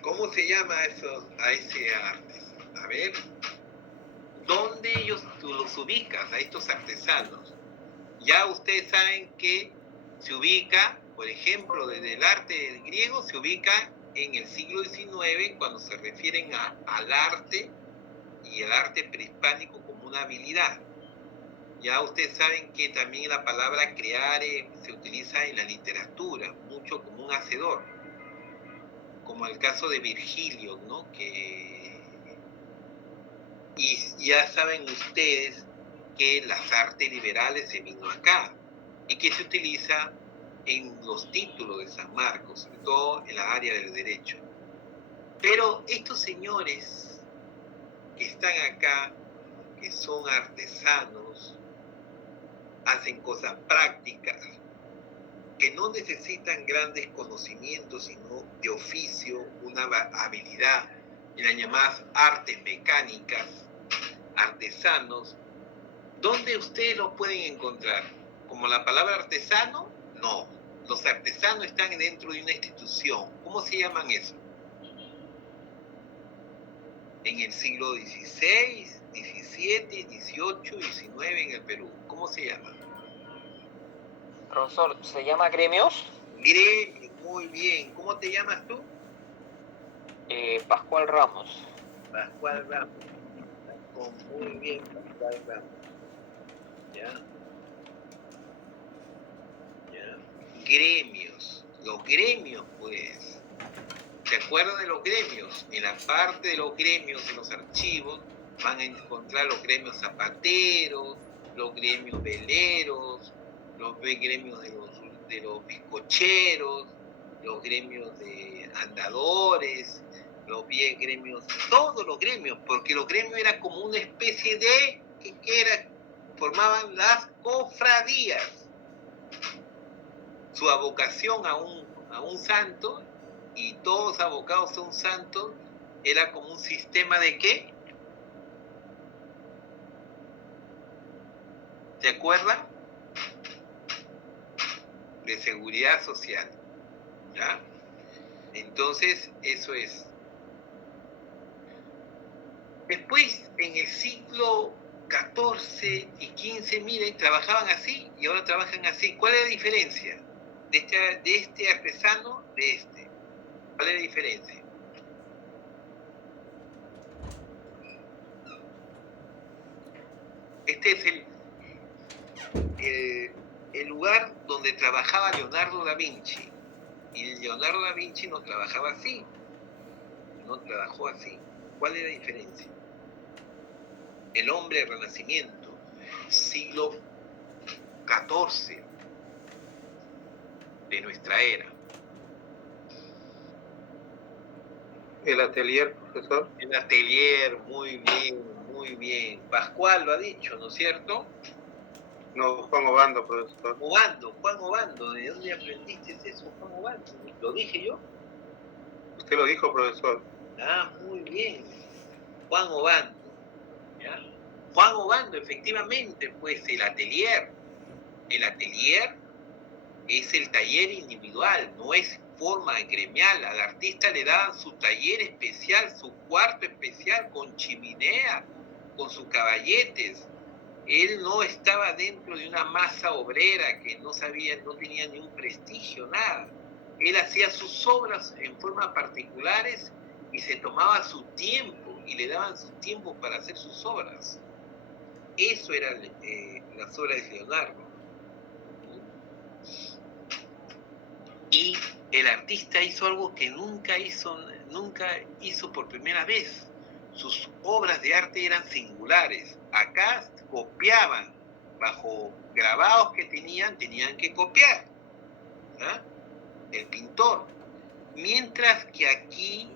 ¿Cómo se llama a ese arte? A ver, ¿dónde tú los ubicas a estos artesanos? Ya ustedes saben que se ubica, por ejemplo, desde el arte griego, se ubica en el siglo XIX, cuando se refieren al arte y el arte prehispánico como una habilidad. Ya ustedes saben que también la palabra creare se utiliza en la literatura, mucho como un hacedor, como el caso de Virgilio, ¿no? Y ya saben ustedes que las artes liberales se vino acá y que se utiliza en los títulos de San Marcos, sobre todo en la área del derecho. Pero estos señores que están acá, que son artesanos, hacen cosas prácticas, que no necesitan grandes conocimientos, sino de oficio, una habilidad, en las llamadas artes mecánicas, artesanos. ¿Dónde ustedes los pueden encontrar? ¿Como la palabra artesano? No. Los artesanos están dentro de una institución. ¿Cómo se llaman eso? en el siglo XVI, XVII, XVIII, XIX en el Perú. ¿Cómo se llama? Profesor, ¿se llama gremios? Gremio, muy bien. ¿Cómo te llamas tú? Pascual Ramos. Pascual Ramos. Muy bien, Pascual Ramos. ¿Ya? ¿Ya? Gremios. Los gremios, pues. ¿Se acuerdan de los gremios? En la parte de los gremios, en los archivos, van a encontrar los gremios zapateros, los gremios veleros, los gremios de los bizcocheros, los gremios de andadores, los gremios, todos los gremios, porque los gremios eran como una especie de, formaban las cofradías. Su abocación a un santo, y todos abocados a un santo, era como un sistema de ¿qué? ¿Se acuerdan? De seguridad social. ¿Ya? Entonces, eso es. Después, en el siglo XIV y XV, miren, trabajaban así y ahora trabajan así. ¿Cuál es la diferencia de este artesano de este? ¿Cuál es la diferencia? Este es el lugar donde trabajaba Leonardo da Vinci. Y Leonardo da Vinci no trabajaba así. No trabajó así. ¿Cuál es la diferencia? El hombre del Renacimiento, siglo XIV de nuestra era. El atelier, profesor. El atelier, muy bien, muy bien. Pascual lo ha dicho, ¿no es cierto? No, Juan Obando, profesor. Juan Obando, ¿de dónde aprendiste eso, Juan Obando? ¿Lo dije yo? Usted lo dijo, profesor. Ah, muy bien. Juan Obando. ¿Ya? Juan Obando, efectivamente, pues el atelier. El atelier es el taller individual, no es forma gremial. Al artista le daban su taller especial, su cuarto especial, con chimenea, con sus caballetes. Él no estaba dentro de una masa obrera que no tenía ni un prestigio, nada. Él hacía sus obras en formas particulares y se tomaba su tiempo y le daban su tiempo para hacer sus obras. Eso eran las obras de Leonardo. Y el artista hizo algo que nunca hizo por primera vez. Sus obras de arte eran singulares. Acá copiaban, bajo grabados que tenían que copiar, ¿ah? El pintor. Mientras que aquí,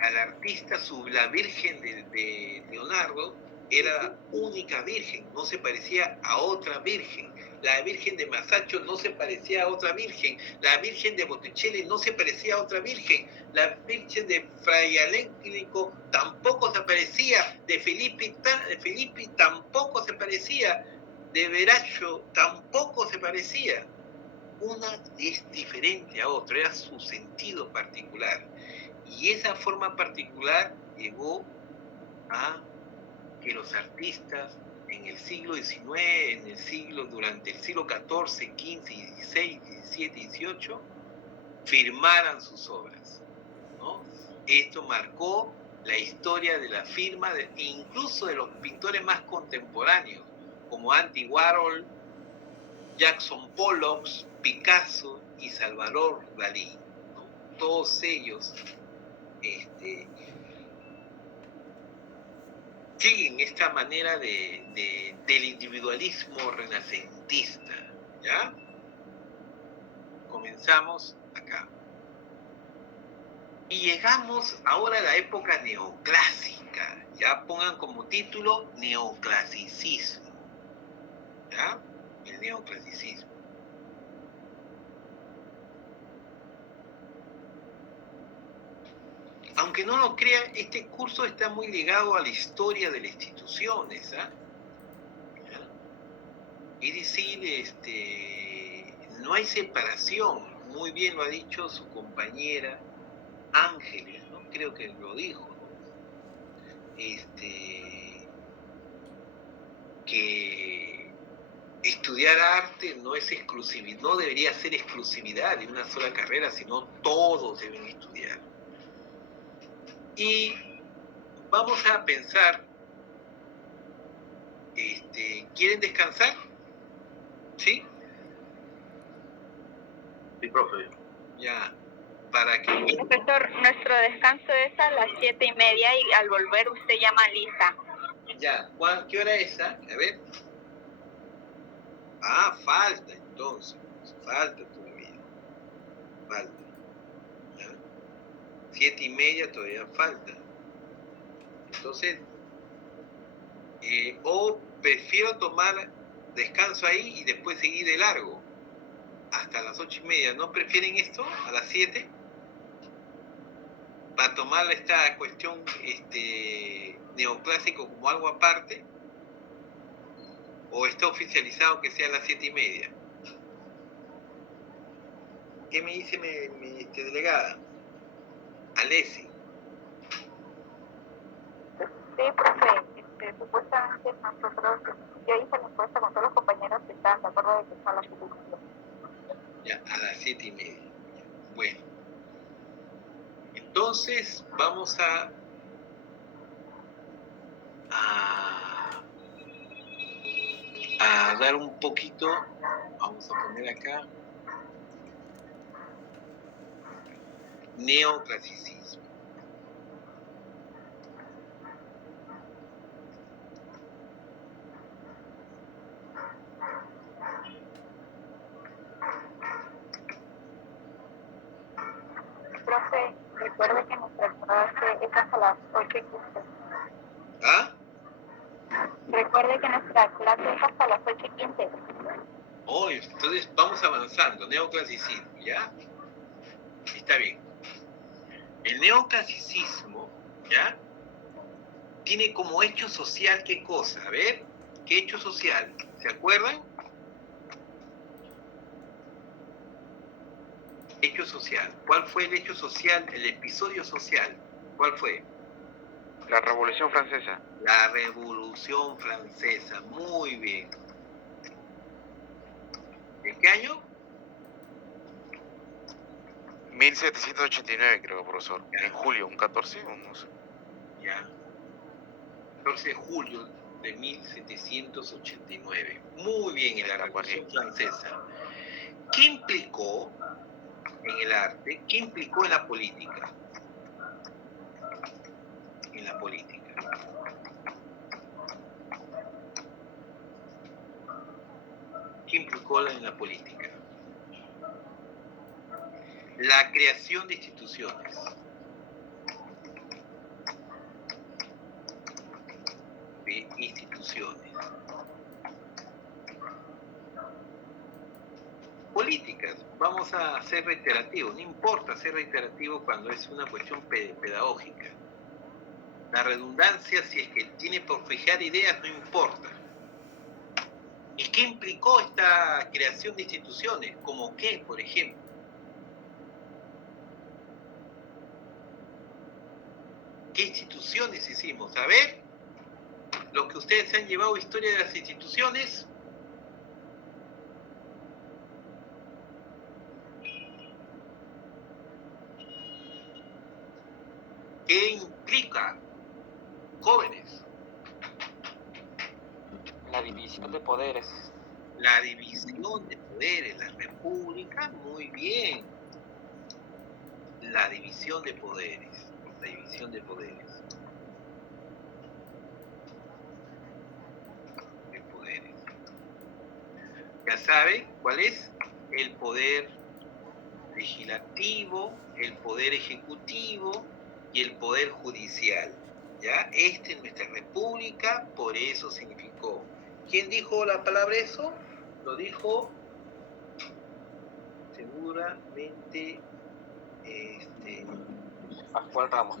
al artista, la Virgen de Leonardo era la única virgen, no se parecía a otra virgen. La Virgen de Masaccio no se parecía a otra virgen. La Virgen de Botticelli no se parecía a otra virgen. La Virgen de Fray Aléncrico tampoco se parecía. De Filippi tampoco se parecía. De Veraccio tampoco se parecía. Una es diferente a otra, era su sentido particular. Y esa forma particular llevó a que los artistas en el siglo XIX, durante el siglo XIV, XV, XVI, XVII, XVIII, firmaran sus obras, ¿no? Esto marcó la historia de la firma, incluso de los pintores más contemporáneos, como Andy Warhol, Jackson Pollock, Picasso y Salvador Dalí, ¿no? Todos ellos siguen esta manera del individualismo renacentista, ¿ya? Comenzamos acá. Y llegamos ahora a la época neoclásica, ya pongan como título neoclasicismo, ¿ya? El neoclasicismo. Aunque no lo crean, este curso está muy ligado a la historia de las instituciones, ¿ah? Es decir, no hay separación. Muy bien lo ha dicho su compañera Ángeles, ¿no? Creo que lo dijo, ¿no? que estudiar arte no es exclusividad, no debería ser exclusividad de una sola carrera, sino todos deben estudiar. Y vamos a pensar, ¿quieren descansar? ¿Sí? Sí, profe. Ya, para que... Profesor, nuestro descanso es a las 7:30 y al volver usted llama a Lisa. Ya, ¿qué hora es esa? A ver. Ah, falta entonces. Falta todavía. Falta. ¿Ya? 7:30 todavía falta. Entonces, o prefiero tomar descanso ahí y después seguir de largo hasta las 8:30. ¿No prefieren esto a las 7? Para tomar esta cuestión neoclásico como algo aparte, o está oficializado que sea a las 7:30. ¿Qué me dice mi delegada? Alessi. Sí, profe, supuestamente nosotros, yo hice la encuesta con todos los compañeros que estaban de acuerdo de que son las publicaciones. Ya, a las 7:30. Bueno, entonces vamos a dar un poquito, vamos a poner acá, neoclasicismo. Profe, recuerde que nuestra clase es hasta las 8:15. ¿Ah? Recuerde que nuestra clase es hasta las 8:15. Oh, entonces vamos avanzando, neoclasicismo, ¿ya? Está bien. El neoclasicismo, ¿ya? Tiene como hecho social, ¿qué cosa? A ver, ¿qué hecho social? ¿Se acuerdan? Hecho social. ¿Cuál fue el hecho social, el episodio social? ¿Cuál fue? La Revolución Francesa. La Revolución Francesa. Muy bien. ¿De qué año? 1789, creo, profesor. Ya. En julio, un 14, o no sé. Ya. 14 de julio de 1789. Muy bien, en la Revolución Francesa. ¿Qué implicó en el arte? ¿Qué implicó en la política? En la política. ¿Qué implicó en la política? La creación de instituciones. De instituciones. Políticas. Vamos a ser reiterativos. No importa ser reiterativo cuando es una cuestión pedagógica. La redundancia, si es que tiene por fijar ideas, no importa. ¿Y qué implicó esta creación de instituciones? ¿Como qué, por ejemplo? ¿Qué instituciones hicimos? A ver, los que ustedes han llevado historia de las instituciones. ¿Qué implica, jóvenes? La división de poderes. La división de poderes, la república, muy bien. La división de poderes, la división de poderes. De poderes. Ya saben cuál es el poder legislativo, el poder ejecutivo y el poder judicial. ¿Ya? Esta es nuestra república, por eso significó. ¿Quién dijo la palabra eso? Lo dijo seguramente Pascual Ramos.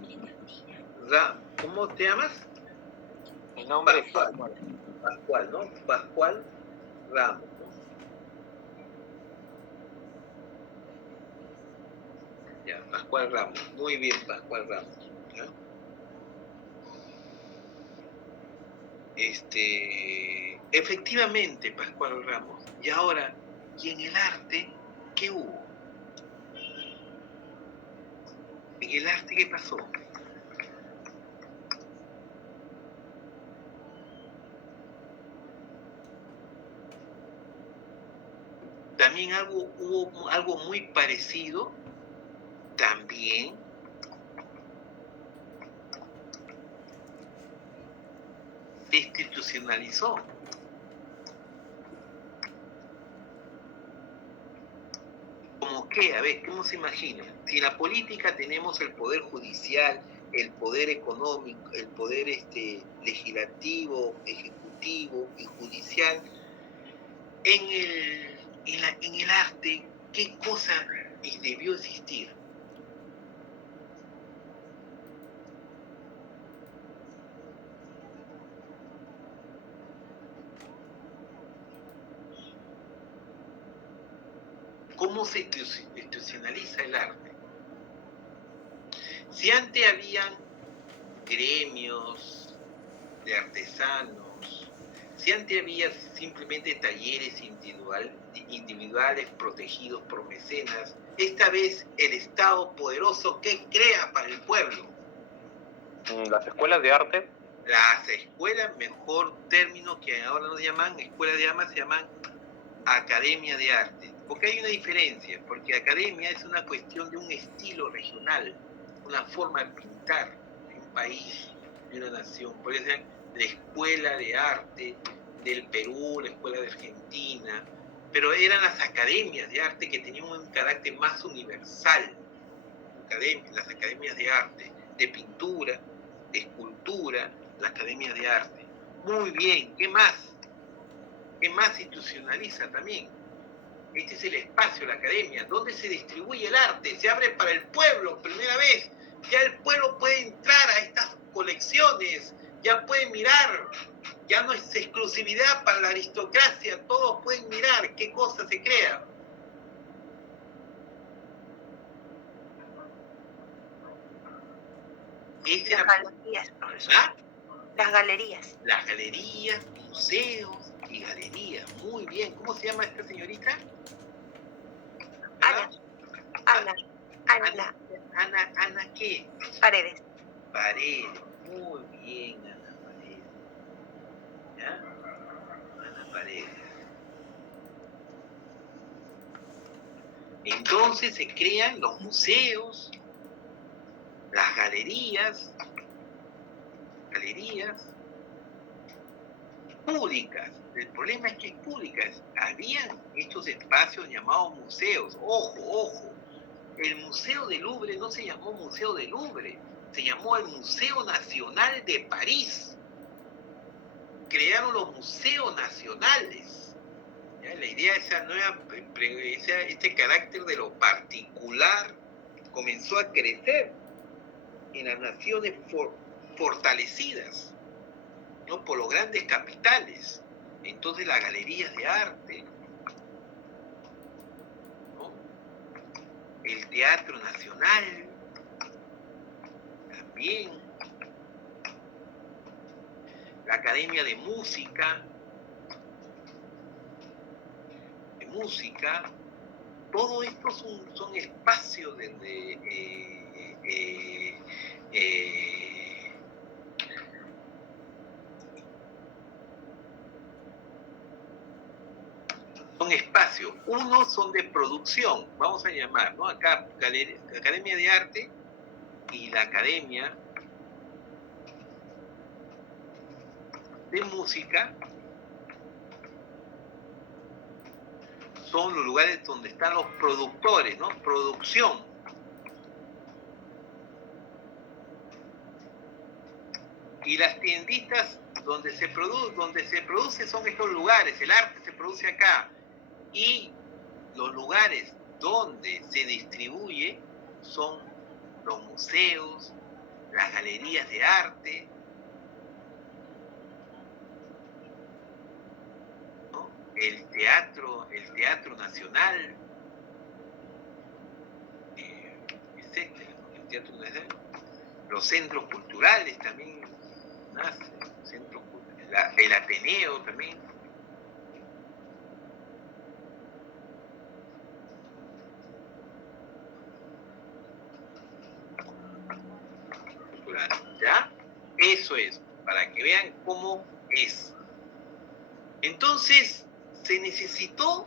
¿Cómo te llamas? Mi nombre es Pascual. Pascual, ¿no? Pascual Ramos, ¿no? Ya, Pascual Ramos. Muy bien, Pascual Ramos. ¿Ya? Efectivamente, Pascual Ramos. Y ahora, ¿y en el arte qué hubo? ¿En el arte qué pasó? También hubo algo muy parecido, también se institucionalizó. ¿Cómo qué? A ver, ¿cómo se imagina? Si en la política tenemos el poder judicial, el poder económico, el poder legislativo, ejecutivo y judicial, en el arte, ¿qué cosa debió existir? ¿Cómo se institucionaliza el arte? Si antes habían gremios de artesanos, si antes había simplemente talleres individuales protegidos por mecenas, esta vez el Estado poderoso, ¿qué crea para el pueblo? Las escuelas de arte. Las escuelas, mejor término que ahora nos llaman, escuelas de arte, se llaman academia de arte. Porque hay una diferencia, porque academia es una cuestión de un estilo regional, una forma de pintar de un país, de una nación. Por ejemplo, la escuela de arte del Perú, la escuela de Argentina, pero eran las academias de arte que tenían un carácter más universal. Las academias de arte, de pintura, de escultura, las academias de arte. Muy bien, ¿qué más? ¿Qué más se institucionaliza también? Este es el espacio, la academia, donde se distribuye el arte, se abre para el pueblo, primera vez. Ya el pueblo puede entrar a estas colecciones, ya puede mirar, ya no es exclusividad para la aristocracia, todos pueden mirar qué cosa se crea. Las galerías, profesor. ¿Ah? Las galerías. Las galerías, museos y galerías. Muy bien. ¿Cómo se llama esta señorita? Ana, ¿qué? Paredes. Paredes. Muy bien, Ana Paredes. ¿Ya? Ana Paredes. Entonces se crean los museos, las galerías públicas. El problema es que es públicas. Habían estos espacios llamados museos. Ojo. El Museo del Louvre no se llamó Museo del Louvre, se llamó el Museo Nacional de París. Crearon los museos nacionales. ¿Ya? La idea de este carácter de lo particular comenzó a crecer en las naciones fortalecidas, ¿no? Por los grandes capitales. Entonces las galerías de arte, ¿no? El Teatro Nacional también, la Academia de Música, todo esto son espacios son espacios. Unos son de producción, vamos a llamar, ¿no? Acá, Academia de Arte y la Academia de Música son los lugares donde están los productores, ¿no? Producción. Y las tienditas donde se produce son estos lugares, el arte se produce acá. Y los lugares donde se distribuye son los museos, las galerías de arte, ¿no? El teatro nacional, etcétera, el teatro nacional, los centros culturales también nacen, centros culturales. el Ateneo también. ¿Ya? Eso es, para que vean cómo es. Entonces, se necesitó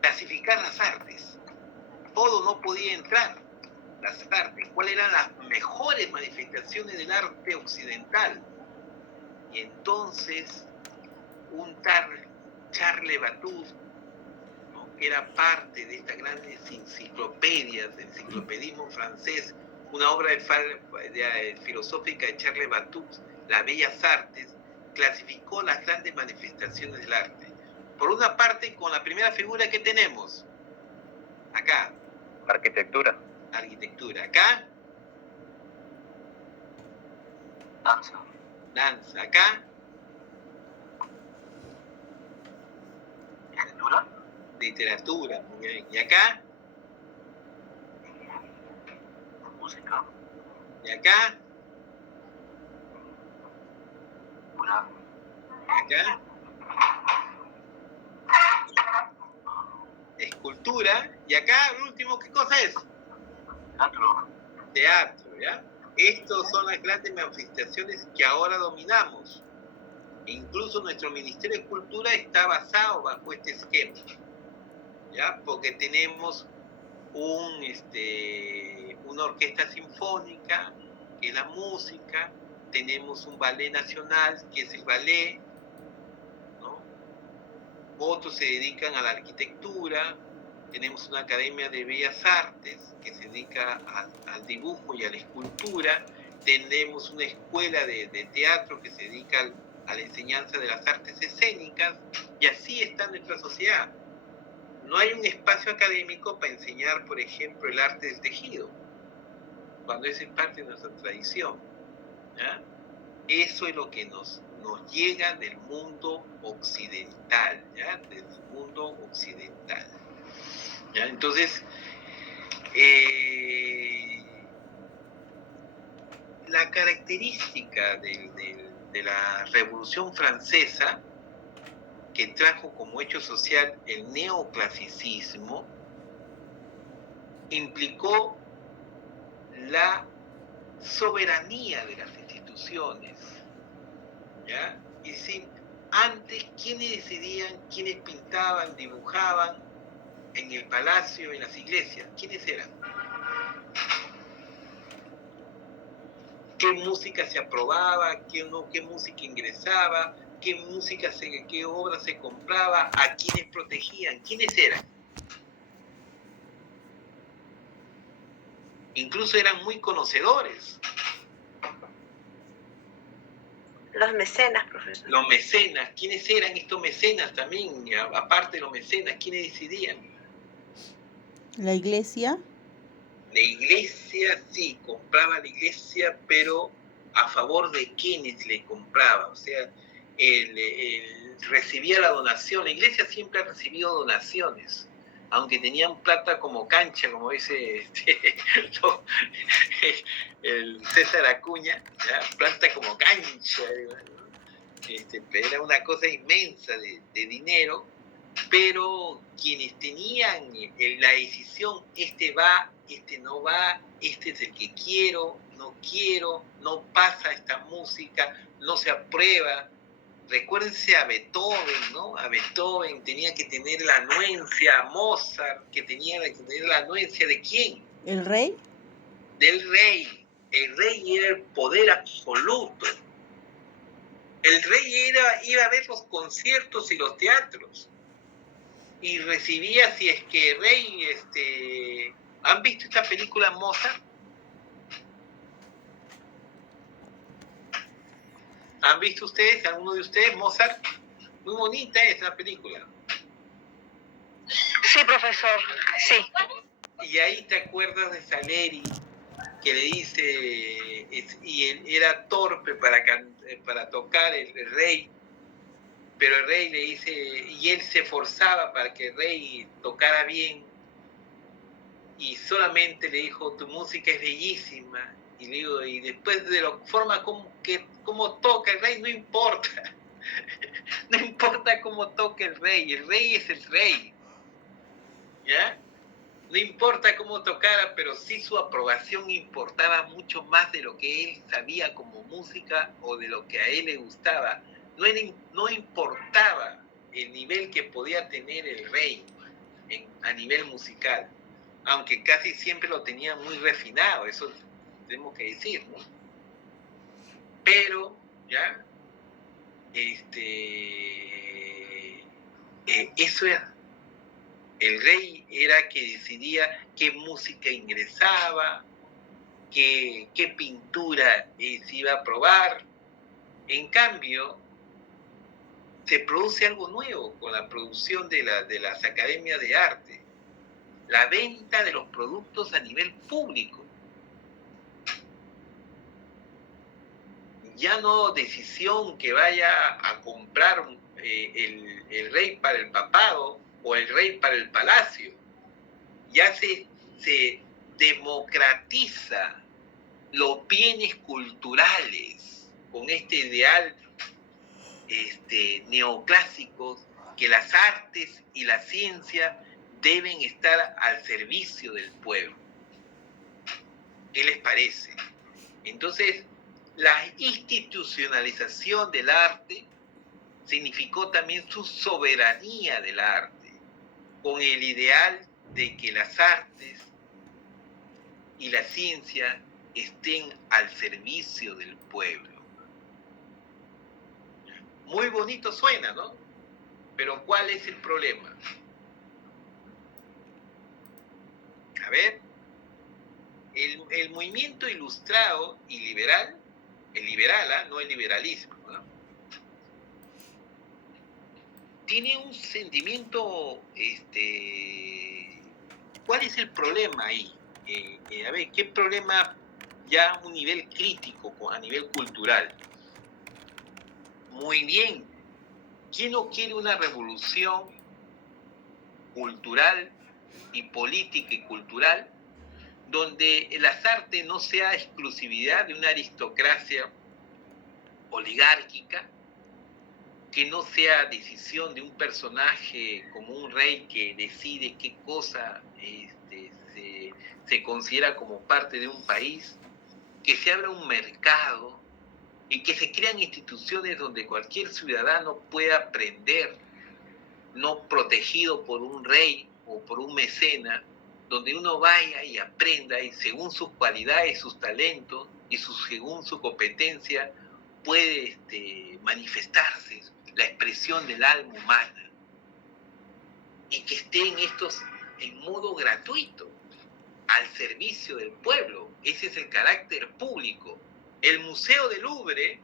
clasificar las artes. Todo no podía entrar. Las artes, ¿cuáles eran las mejores manifestaciones del arte occidental? Y entonces, un tal Charles Batud, ¿no?, que era parte de estas grandes enciclopedias, del enciclopedismo francés, una obra filosófica de Charles Batud, Las Bellas Artes, clasificó las grandes manifestaciones del arte. Por una parte, con la primera figura que tenemos, acá. Arquitectura. Arquitectura. Acá. Danza. Danza. Acá. Escritura. Literatura. Muy bien. Y acá. Música. Y acá. Una. Y acá. Escultura. Y acá, el último, ¿qué cosa es? Teatro. Teatro, ¿ya? Estos son las grandes manifestaciones que ahora dominamos. E incluso nuestro Ministerio de Cultura está basado bajo este esquema, ¿ya? Porque tenemos una orquesta sinfónica, que es la música, tenemos un ballet nacional, que es el ballet, ¿no? Otros se dedican a la arquitectura, tenemos una academia de bellas artes que se dedica al dibujo y a la escultura, tenemos una escuela de teatro que se dedica a la enseñanza de las artes escénicas, y así está nuestra sociedad. No hay un espacio académico para enseñar, por ejemplo, el arte del tejido, cuando esa es parte de nuestra tradición, ¿ya? Eso es lo que nos llega del mundo occidental, ¿ya? Del mundo occidental, ¿ya? Entonces, la característica de la Revolución Francesa, que trajo como hecho social el neoclasicismo, implicó la soberanía de las instituciones, ¿ya? Es decir, antes, ¿quiénes decidían, quiénes pintaban, dibujaban en el palacio, en las iglesias? ¿Quiénes eran? ¿Qué música se aprobaba? ¿Qué música ingresaba? ¿Qué obra se compraba? ¿A quiénes protegían? ¿Quiénes eran? Incluso eran muy conocedores. Los mecenas, profesor. Los mecenas, ¿quiénes eran estos mecenas también? Aparte de los mecenas, ¿quiénes decidían? ¿La iglesia? La iglesia, sí, compraba la iglesia, pero ¿a favor de quiénes le compraba? O sea, recibía la donación. La iglesia siempre ha recibido donaciones, aunque tenían plata como cancha, como dice el César Acuña, ¿ya? Plata como cancha, era una cosa inmensa de dinero, pero quienes tenían la decisión, este va, este no va, este es el que quiero, no pasa esta música, no se aprueba. Recuérdense a Beethoven, ¿no? A Beethoven tenía que tener la anuencia, a Mozart, que tenía que tener la anuencia ¿de quién? ¿El rey? Del rey. El rey era el poder absoluto. El rey iba a ver los conciertos y los teatros. Y recibía, si es que el rey, ¿han visto esta película Mozart? ¿Han visto ustedes, alguno de ustedes, Mozart? Muy bonita es la película. Sí, profesor, sí. Y ahí te acuerdas de Salieri, que le dice, y él era torpe para tocar el rey, pero el rey le dice, y él se esforzaba para que el rey tocara bien, y solamente le dijo, tu música es bellísima. Y le digo, y después de la forma como toca el rey, no importa. No importa cómo toca el rey es el rey. ¿Ya? No importa cómo tocara, pero sí su aprobación importaba mucho más de lo que él sabía como música o de lo que a él le gustaba. No importaba el nivel que podía tener el rey a nivel musical, aunque casi siempre lo tenía muy refinado, eso tenemos que decir, ¿no? Pero, ¿ya? Eso era. El rey era que decidía qué música ingresaba, qué pintura se iba a probar. En cambio, se produce algo nuevo con la producción de las academias de arte. La venta de los productos a nivel público. Ya no decisión que vaya a comprar el rey para el papado o el rey para el palacio. Ya se democratiza los bienes culturales con este ideal neoclásico que las artes y la ciencia deben estar al servicio del pueblo. ¿Qué les parece? Entonces, la institucionalización del arte significó también su soberanía del arte, con el ideal de que las artes y la ciencia estén al servicio del pueblo. Muy bonito suena, ¿no? Pero ¿cuál es el problema? A ver, el movimiento ilustrado y liberal, el liberal, no el liberalismo, ¿no? Tiene un sentimiento, ¿cuál es el problema ahí? A ver, ¿qué problema ya a un nivel crítico, a nivel cultural? Muy bien, ¿quién no quiere una revolución cultural y política y cultural donde las artes no sea exclusividad de una aristocracia oligárquica, que no sea decisión de un personaje como un rey que decide qué cosa se considera como parte de un país, que se abra un mercado y que se crean instituciones donde cualquier ciudadano pueda aprender, no protegido por un rey o por un mecena, donde uno vaya y aprenda y según sus cualidades, sus talentos y según su competencia puede manifestarse la expresión del alma humana y que estén estos en modo gratuito al servicio del pueblo. Ese es el carácter público. El Museo del Louvre,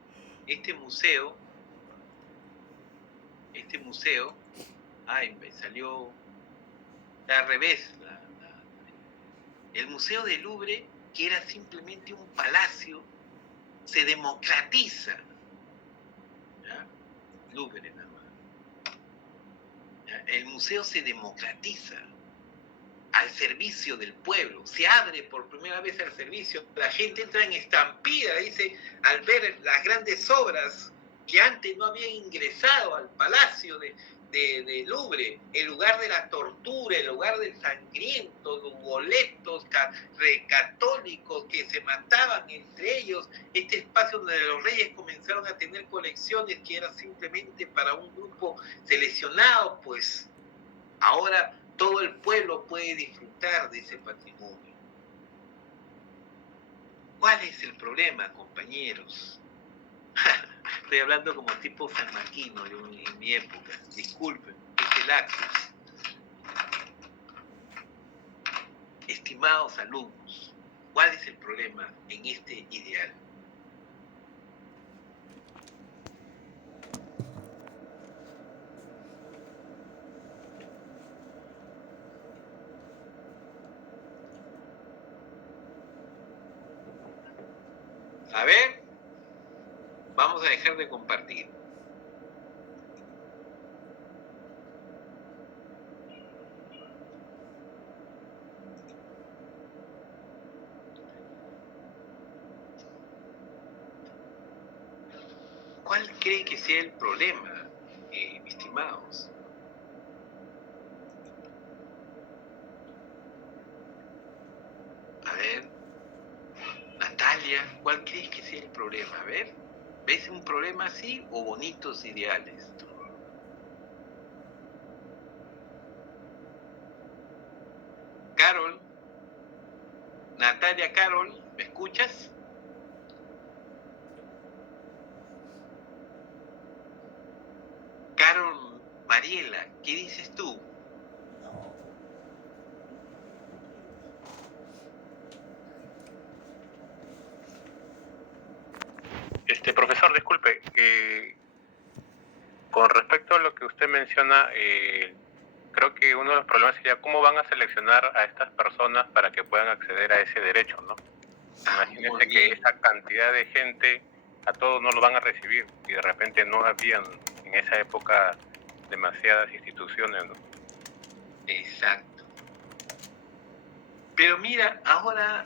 este museo, me salió al revés. El Museo del Louvre, que era simplemente un palacio, se democratiza. ¿Ya? Louvre nada más. ¿Ya? El museo se democratiza al servicio del pueblo, se abre por primera vez al servicio. La gente entra en estampida, dice, al ver las grandes obras que antes no habían ingresado al palacio de Louvre, el lugar de la tortura, el lugar del sangriento, los boletos católicos que se mataban entre ellos, este espacio donde los reyes comenzaron a tener colecciones que eran simplemente para un grupo seleccionado, pues ahora todo el pueblo puede disfrutar de ese patrimonio. ¿Cuál es el problema, compañeros? Estoy hablando como tipo sanmarquino en mi época. Disculpen, es el lapsus. Estimados alumnos, ¿cuál es el problema en este ideal? A ver, vamos a dejar de compartir. cree que sea el problema, estimados? A ver, Natalia, ¿cuál crees que sea el problema? A ver, ¿ves un problema así o bonitos ideales? Carol, Natalia, Carol, ¿me escuchas? Carol, Mariela, ¿qué dices tú? Profesor, disculpe, con respecto a lo que usted menciona, creo que uno de los problemas sería cómo van a seleccionar a estas personas para que puedan acceder a ese derecho, ¿no? Imagínense que esa cantidad de gente, a todos no lo van a recibir, y de repente no habían en esa época demasiadas instituciones, ¿no? Exacto. Pero mira, ahora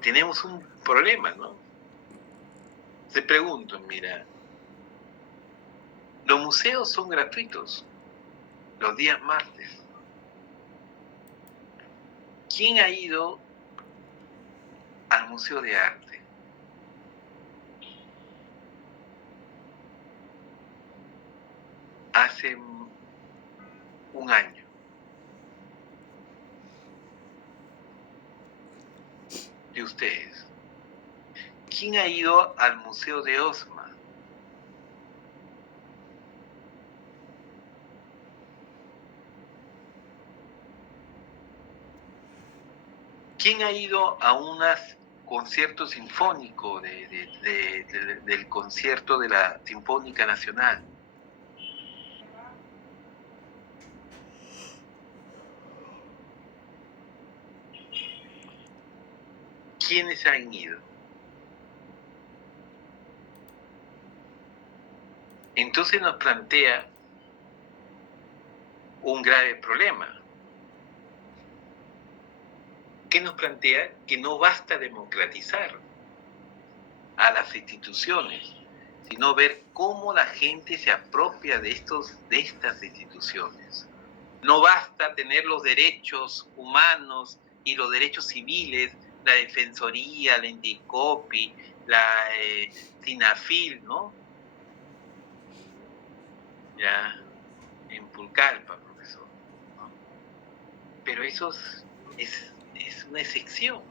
tenemos un problema, ¿no? Te pregunto, mira, los museos son gratuitos los días martes. ¿Quién ha ido al Museo de Arte? Hace un año. De ustedes. ¿Quién ha ido al Museo de Osma? ¿Quién ha ido a un concierto sinfónico del concierto de la Sinfónica Nacional? ¿Quiénes han ido? Entonces nos plantea un grave problema. ¿Qué nos plantea? Que no basta democratizar a las instituciones, sino ver cómo la gente se apropia de estas instituciones. No basta tener los derechos humanos y los derechos civiles, la Defensoría, la Indicopi, la Sinafil, ¿no? Ya, en Pucallpa, profesor, ¿no? Pero eso es una excepción.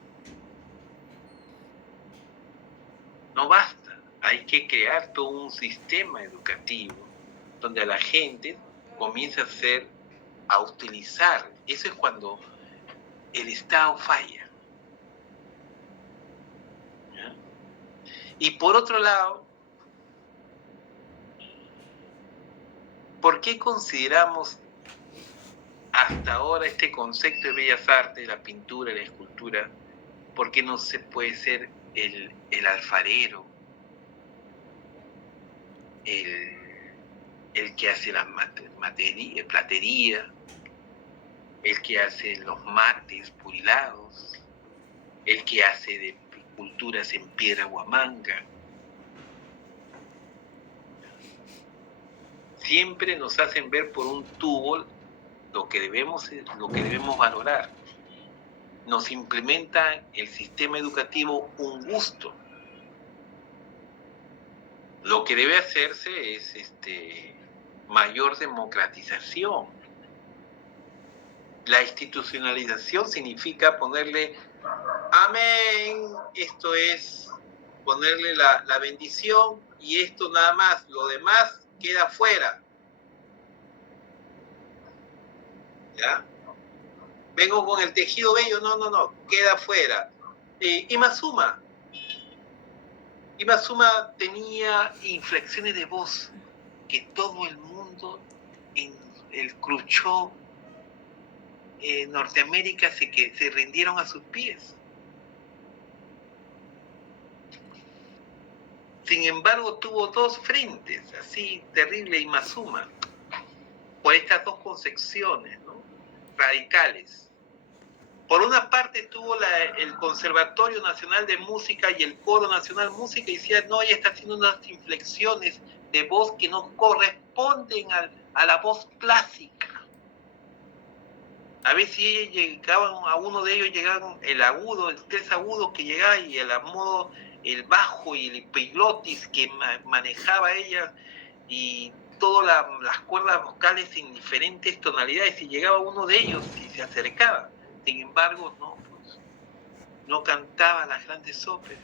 No basta, hay que crear todo un sistema educativo donde la gente comienza a utilizar. Eso es cuando el Estado falla. ¿Ya? Y por otro lado, ¿por qué consideramos hasta ahora este concepto de bellas artes, la pintura, la escultura? ¿Por qué no se puede ser el alfarero, el que hace la platería, el que hace los mates purilados, el que hace de esculturas en piedra huamanga? Siempre nos hacen ver por un tubo lo que debemos valorar. Nos implementa el sistema educativo un gusto. Lo que debe hacerse es mayor democratización. La institucionalización significa ponerle amén, esto es ponerle la bendición y esto nada más, lo demás queda fuera. ¿Ya? Vengo con el tejido bello, no, queda fuera. Imazuma tenía inflexiones de voz que todo el mundo en el Khrushchev, Norteamérica, se rindieron a sus pies. Sin embargo, tuvo dos frentes, así terrible Imazuma, por estas dos concepciones, ¿no?, radicales. por una parte tuvo el Conservatorio Nacional de Música y el Coro Nacional Música, y decía, no, ella está haciendo unas inflexiones de voz que no corresponden a la voz clásica. A veces llegaban, a uno de ellos llegaban el agudo, el tres agudos que llegaba, y el bajo y el epiglotis que manejaba ella, y todas las cuerdas vocales en diferentes tonalidades, y llegaba uno de ellos y se acercaba. Sin embargo, no cantaba las grandes óperas.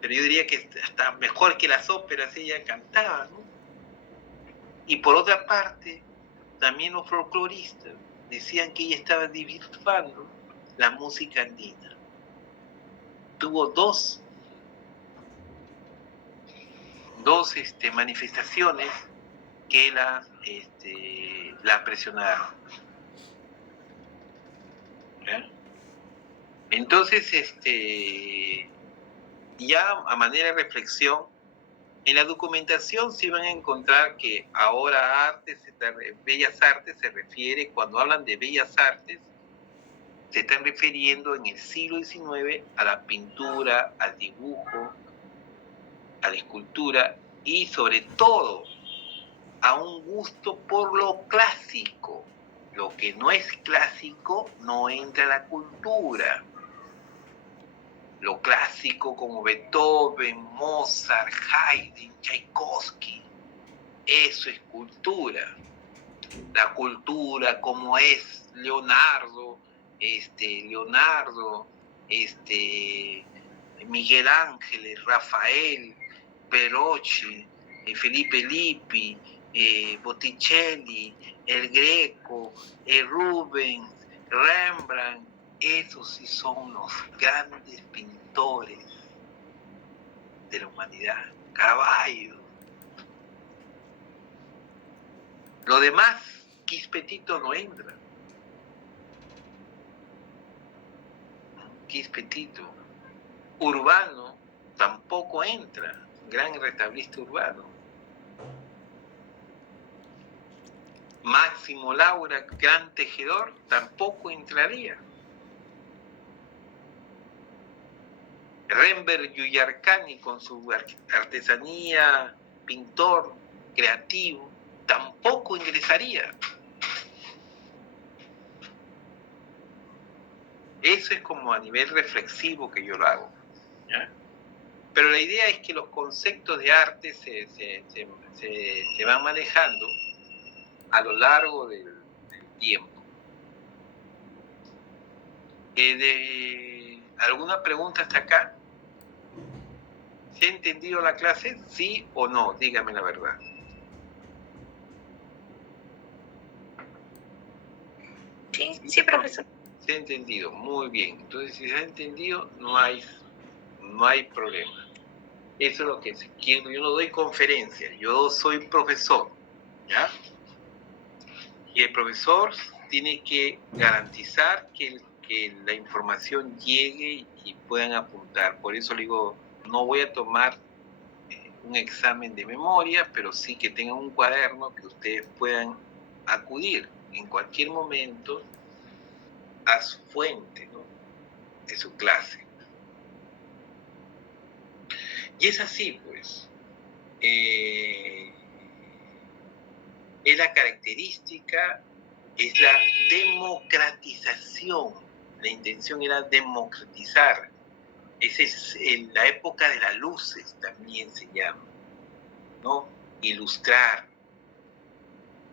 Pero yo diría que hasta mejor que las óperas ella cantaba, ¿no? Y por otra parte, también los folcloristas decían que ella estaba divirtuando la música andina. Tuvo dos manifestaciones que la presionaron. ¿Ya? Entonces, ya a manera de reflexión, en la documentación se van a encontrar que ahora bellas artes se refiere, cuando hablan de bellas artes, se están refiriendo en el siglo XIX a la pintura, al dibujo, a la escultura y sobre todo a un gusto por lo clásico. Lo que no es clásico no entra a la cultura. Lo clásico como Beethoven, Mozart, Haydn, Tchaikovsky, eso es cultura. La cultura como es Leonardo, Miguel Ángel, Rafael, Perochi, Felipe Lippi, Botticelli, el Greco, Rubens, Rembrandt, esos sí son los grandes pintores de la humanidad. Caravaggio. Lo demás, Quispetito no entra. Quispetito. Urbano tampoco entra. Gran retablista urbano. Máximo Laura, gran tejedor, tampoco entraría. Rembert Yuyarcani con su artesanía, pintor, creativo, tampoco ingresaría. Eso es como a nivel reflexivo que yo lo hago, ¿ya? Pero la idea es que los conceptos de arte se van manejando a lo largo del tiempo. ¿Alguna pregunta hasta acá? ¿Se ha entendido la clase? ¿Sí o no? Dígame la verdad. Sí, profesor. Se ha entendido, muy bien. Entonces, si se ha entendido, no hay problema. Eso es lo que quiero. Yo no doy conferencias, yo soy profesor, ¿ya? Y el profesor tiene que garantizar que la información llegue y puedan apuntar. Por eso le digo, no voy a tomar un examen de memoria, pero sí que tengan un cuaderno que ustedes puedan acudir en cualquier momento a su fuente, ¿no?, de su clase. Y es así, pues. Es la característica, es la democratización. La intención era democratizar. Esa es la época de las luces, también se llama, ¿no? Ilustrar.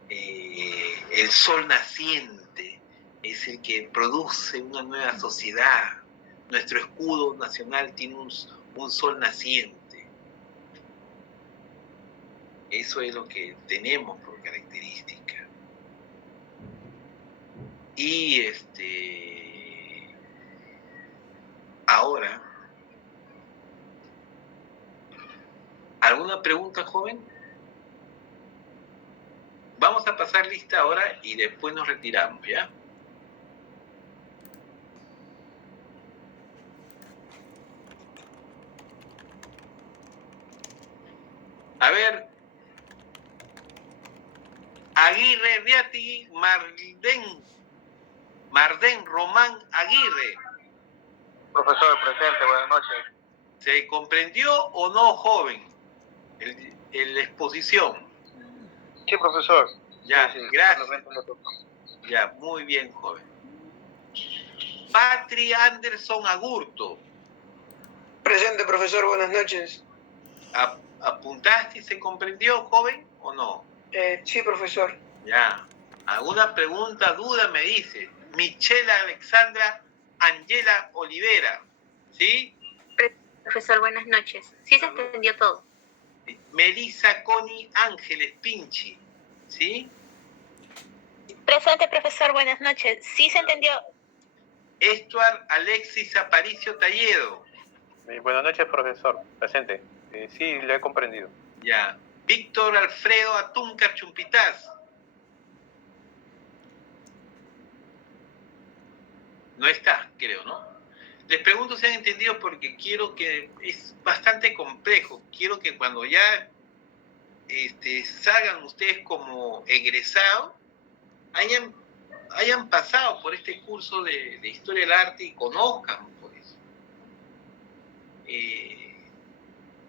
El sol naciente es el que produce una nueva sociedad. Nuestro escudo nacional tiene un sol naciente. Eso es lo que tenemos por característica. Y ahora, ¿alguna pregunta, joven? Vamos a pasar lista ahora y después nos retiramos, ¿ya? A ver, Aguirre Beati Marden Román Aguirre. Profesor, presente, buenas noches. ¿Se comprendió o no, joven? La exposición. Sí, profesor. Ya, Sí, gracias. lo toco. Ya, muy bien, joven. Patri Anderson Agurto. Presente, profesor, buenas noches. ¿Apuntaste y se comprendió, joven, o no? Sí, profesor. Ya. ¿Alguna pregunta, duda me dice? Michelle Alexandra Angela Olivera. ¿Sí? Profesor, buenas noches. Sí se entendió todo. Melissa Connie Ángeles Pinchi. ¿Sí? Presente, profesor, buenas noches. Sí se entendió. Estuard Alexis Aparicio Talledo. Buenas noches, profesor. Presente. Sí, lo he comprendido. Ya. Víctor Alfredo Atúncar Chumpitaz. No está, creo, ¿no? Les pregunto si han entendido porque quiero que... Es bastante complejo. Quiero que cuando ya salgan ustedes como egresados, hayan pasado por este curso de Historia del Arte y conozcan, pues,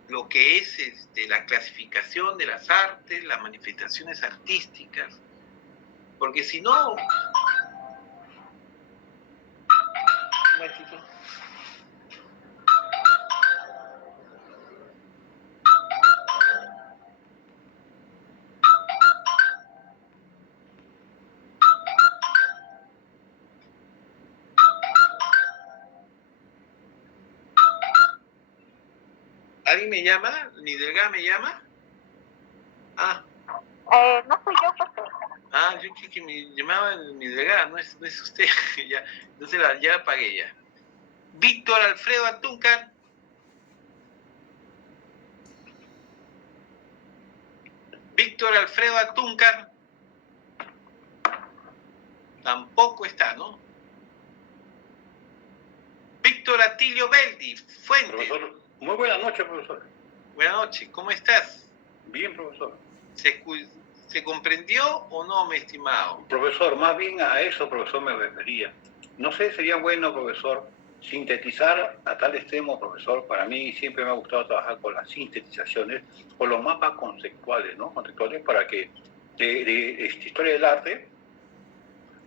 lo que es la clasificación de las artes, las manifestaciones artísticas, porque si no... Un momentito. ¿Alguien me llama? ¿Nidelga me llama? Ah. No soy yo, profesor. Ah, yo creí que me llamaba Nidelga, no es usted. Ya, entonces ya la apagué ya. Víctor Alfredo Atúncar. Víctor Alfredo Atúncar. Tampoco está, ¿no? Víctor Atilio Beldi, Fuentes. Profesor, muy buenas noches, profesor. Buenas noches, ¿cómo estás? Bien, profesor. ¿Se comprendió o no, mi estimado? Profesor, más bien a eso, profesor, me refería. No sé, sería bueno, profesor, sintetizar a tal extremo, profesor. Para mí siempre me ha gustado trabajar con las sintetizaciones, con los mapas conceptuales, ¿no? Conceptuales para que de historia del arte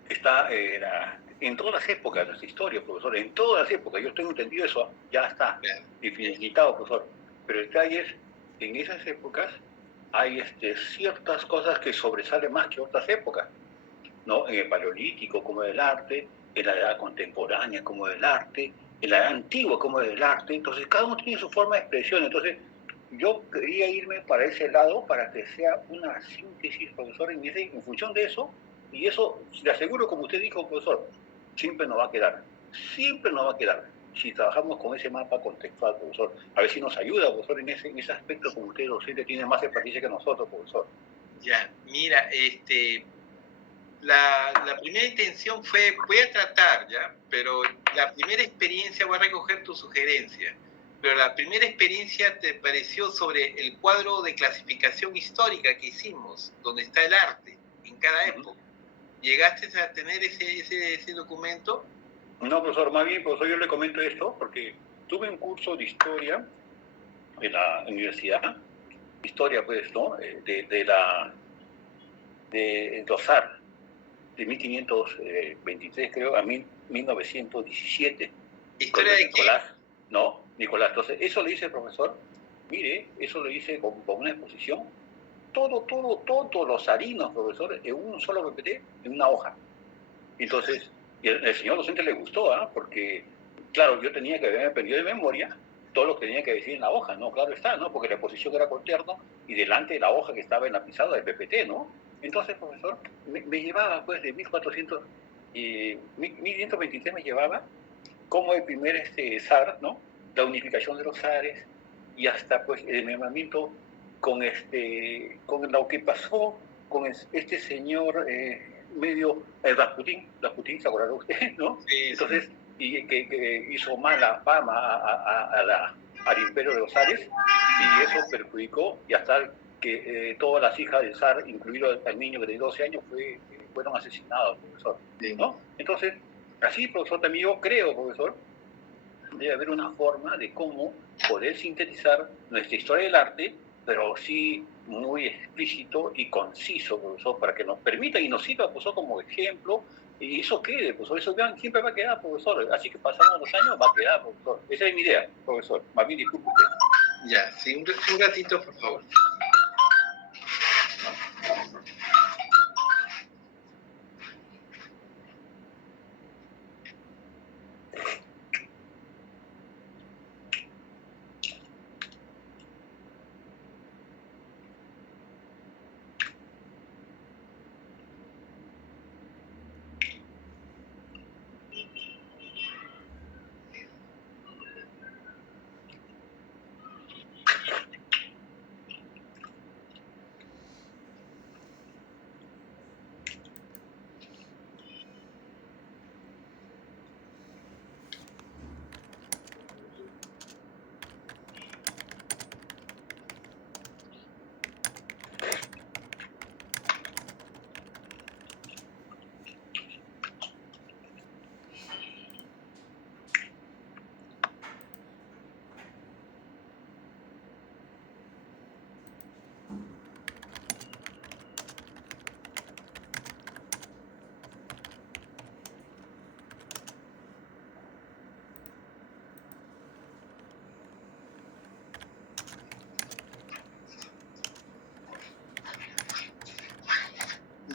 está en todas las épocas de nuestra historia, profesor, en todas las épocas. Yo tengo entendido eso, ya está definitivado, profesor. Pero el detalle es, en esas épocas hay ciertas cosas que sobresalen más que otras épocas, ¿no? En el Paleolítico, como del arte, en la edad contemporánea, como del arte, en la edad antigua, como del arte. Entonces, cada uno tiene su forma de expresión. Entonces, yo quería irme para ese lado para que sea una síntesis, profesor, en función de eso. Y eso, le aseguro, como usted dijo, profesor, siempre nos va a quedar. Siempre nos va a quedar. Si trabajamos con ese mapa contextual, profesor. A ver si nos ayuda, profesor, en ese aspecto, como usted, docente, tiene más experiencia que nosotros, profesor. Ya, mira, la primera intención fue, voy a tratar, ¿ya? Pero la primera experiencia, voy a recoger tu sugerencia, pero la primera experiencia te pareció sobre el cuadro de clasificación histórica que hicimos, donde está el arte, en cada época. ¿Llegaste a tener ese documento? No, profesor, más bien, profesor, yo le comento esto porque tuve un curso de historia en la universidad, historia, pues, ¿no? De Dosar, de 1523, creo, a 1917. ¿Historia de Nicolás? No, Nicolás. Entonces, eso le dice el profesor, mire, eso lo hice con una exposición, todos los harinos, profesor, en un solo PPT, en una hoja. Entonces, y el señor docente le gustó, porque, claro, yo tenía que haber aprendido de memoria todo lo que tenía que decir en la hoja, ¿no? Claro está, ¿no? Porque la exposición era con terno y delante de la hoja que estaba en la pizarra del PPT, ¿no? Entonces, profesor, me llevaba, pues, de 1400 y 1523 me llevaba como el primer zar, ¿no? La unificación de los zares y hasta, pues, el membramiento con lo que pasó con este señor medio Rasputín, ¿se acuerda usted, no? Sí, entonces, y que hizo mala fama al imperio de los zares, y eso perjudicó, y hasta que todas las hijas del zar, incluido el niño que tenía 12 años, fueron asesinados, profesor, ¿no? Entonces, Así, profesor, también yo creo, profesor, debe haber una forma de cómo poder sintetizar nuestra historia del arte, pero sí muy explícito y conciso, profesor, para que nos permita y nos sirva, profesor, como ejemplo, y eso quede, profesor, eso siempre va a quedar, profesor, así que pasando los años va a quedar, profesor. Esa es mi idea, profesor, más bien disculpe usted. Ya, sí, un ratito, por favor.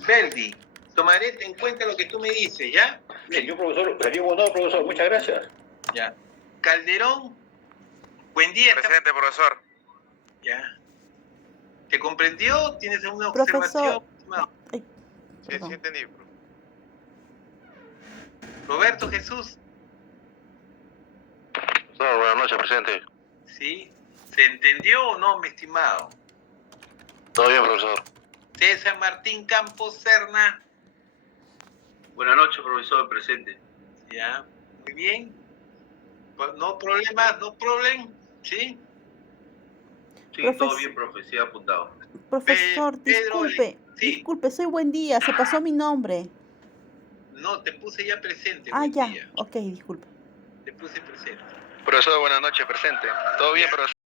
Verdi, tomaré en cuenta lo que tú me dices, ¿ya? Bien, yo, profesor, profesor, muchas gracias. Ya. Calderón, buen día. Presente, profesor. Ya. ¿Te comprendió? ¿Tienes alguna Profesor. observación? Sí, entendí. Roberto Jesús. Profesor, buenas noches, presente. ¿Sí? ¿Se entendió o no, mi estimado? Todo bien, profesor. César Martín Campos Serna. Buenas noches, profesor, presente. Ya, muy bien. No problemas, no problem, ¿sí? Sí, Profesor. todo bien, profe, sí, apuntado. Profesor, disculpe, soy Buen Día, se pasó mi nombre. No, te puse ya presente. Ah, buen ya, día. ok, disculpe. Te puse presente. Profesor, buenas noches, presente. Todo bien, profesor.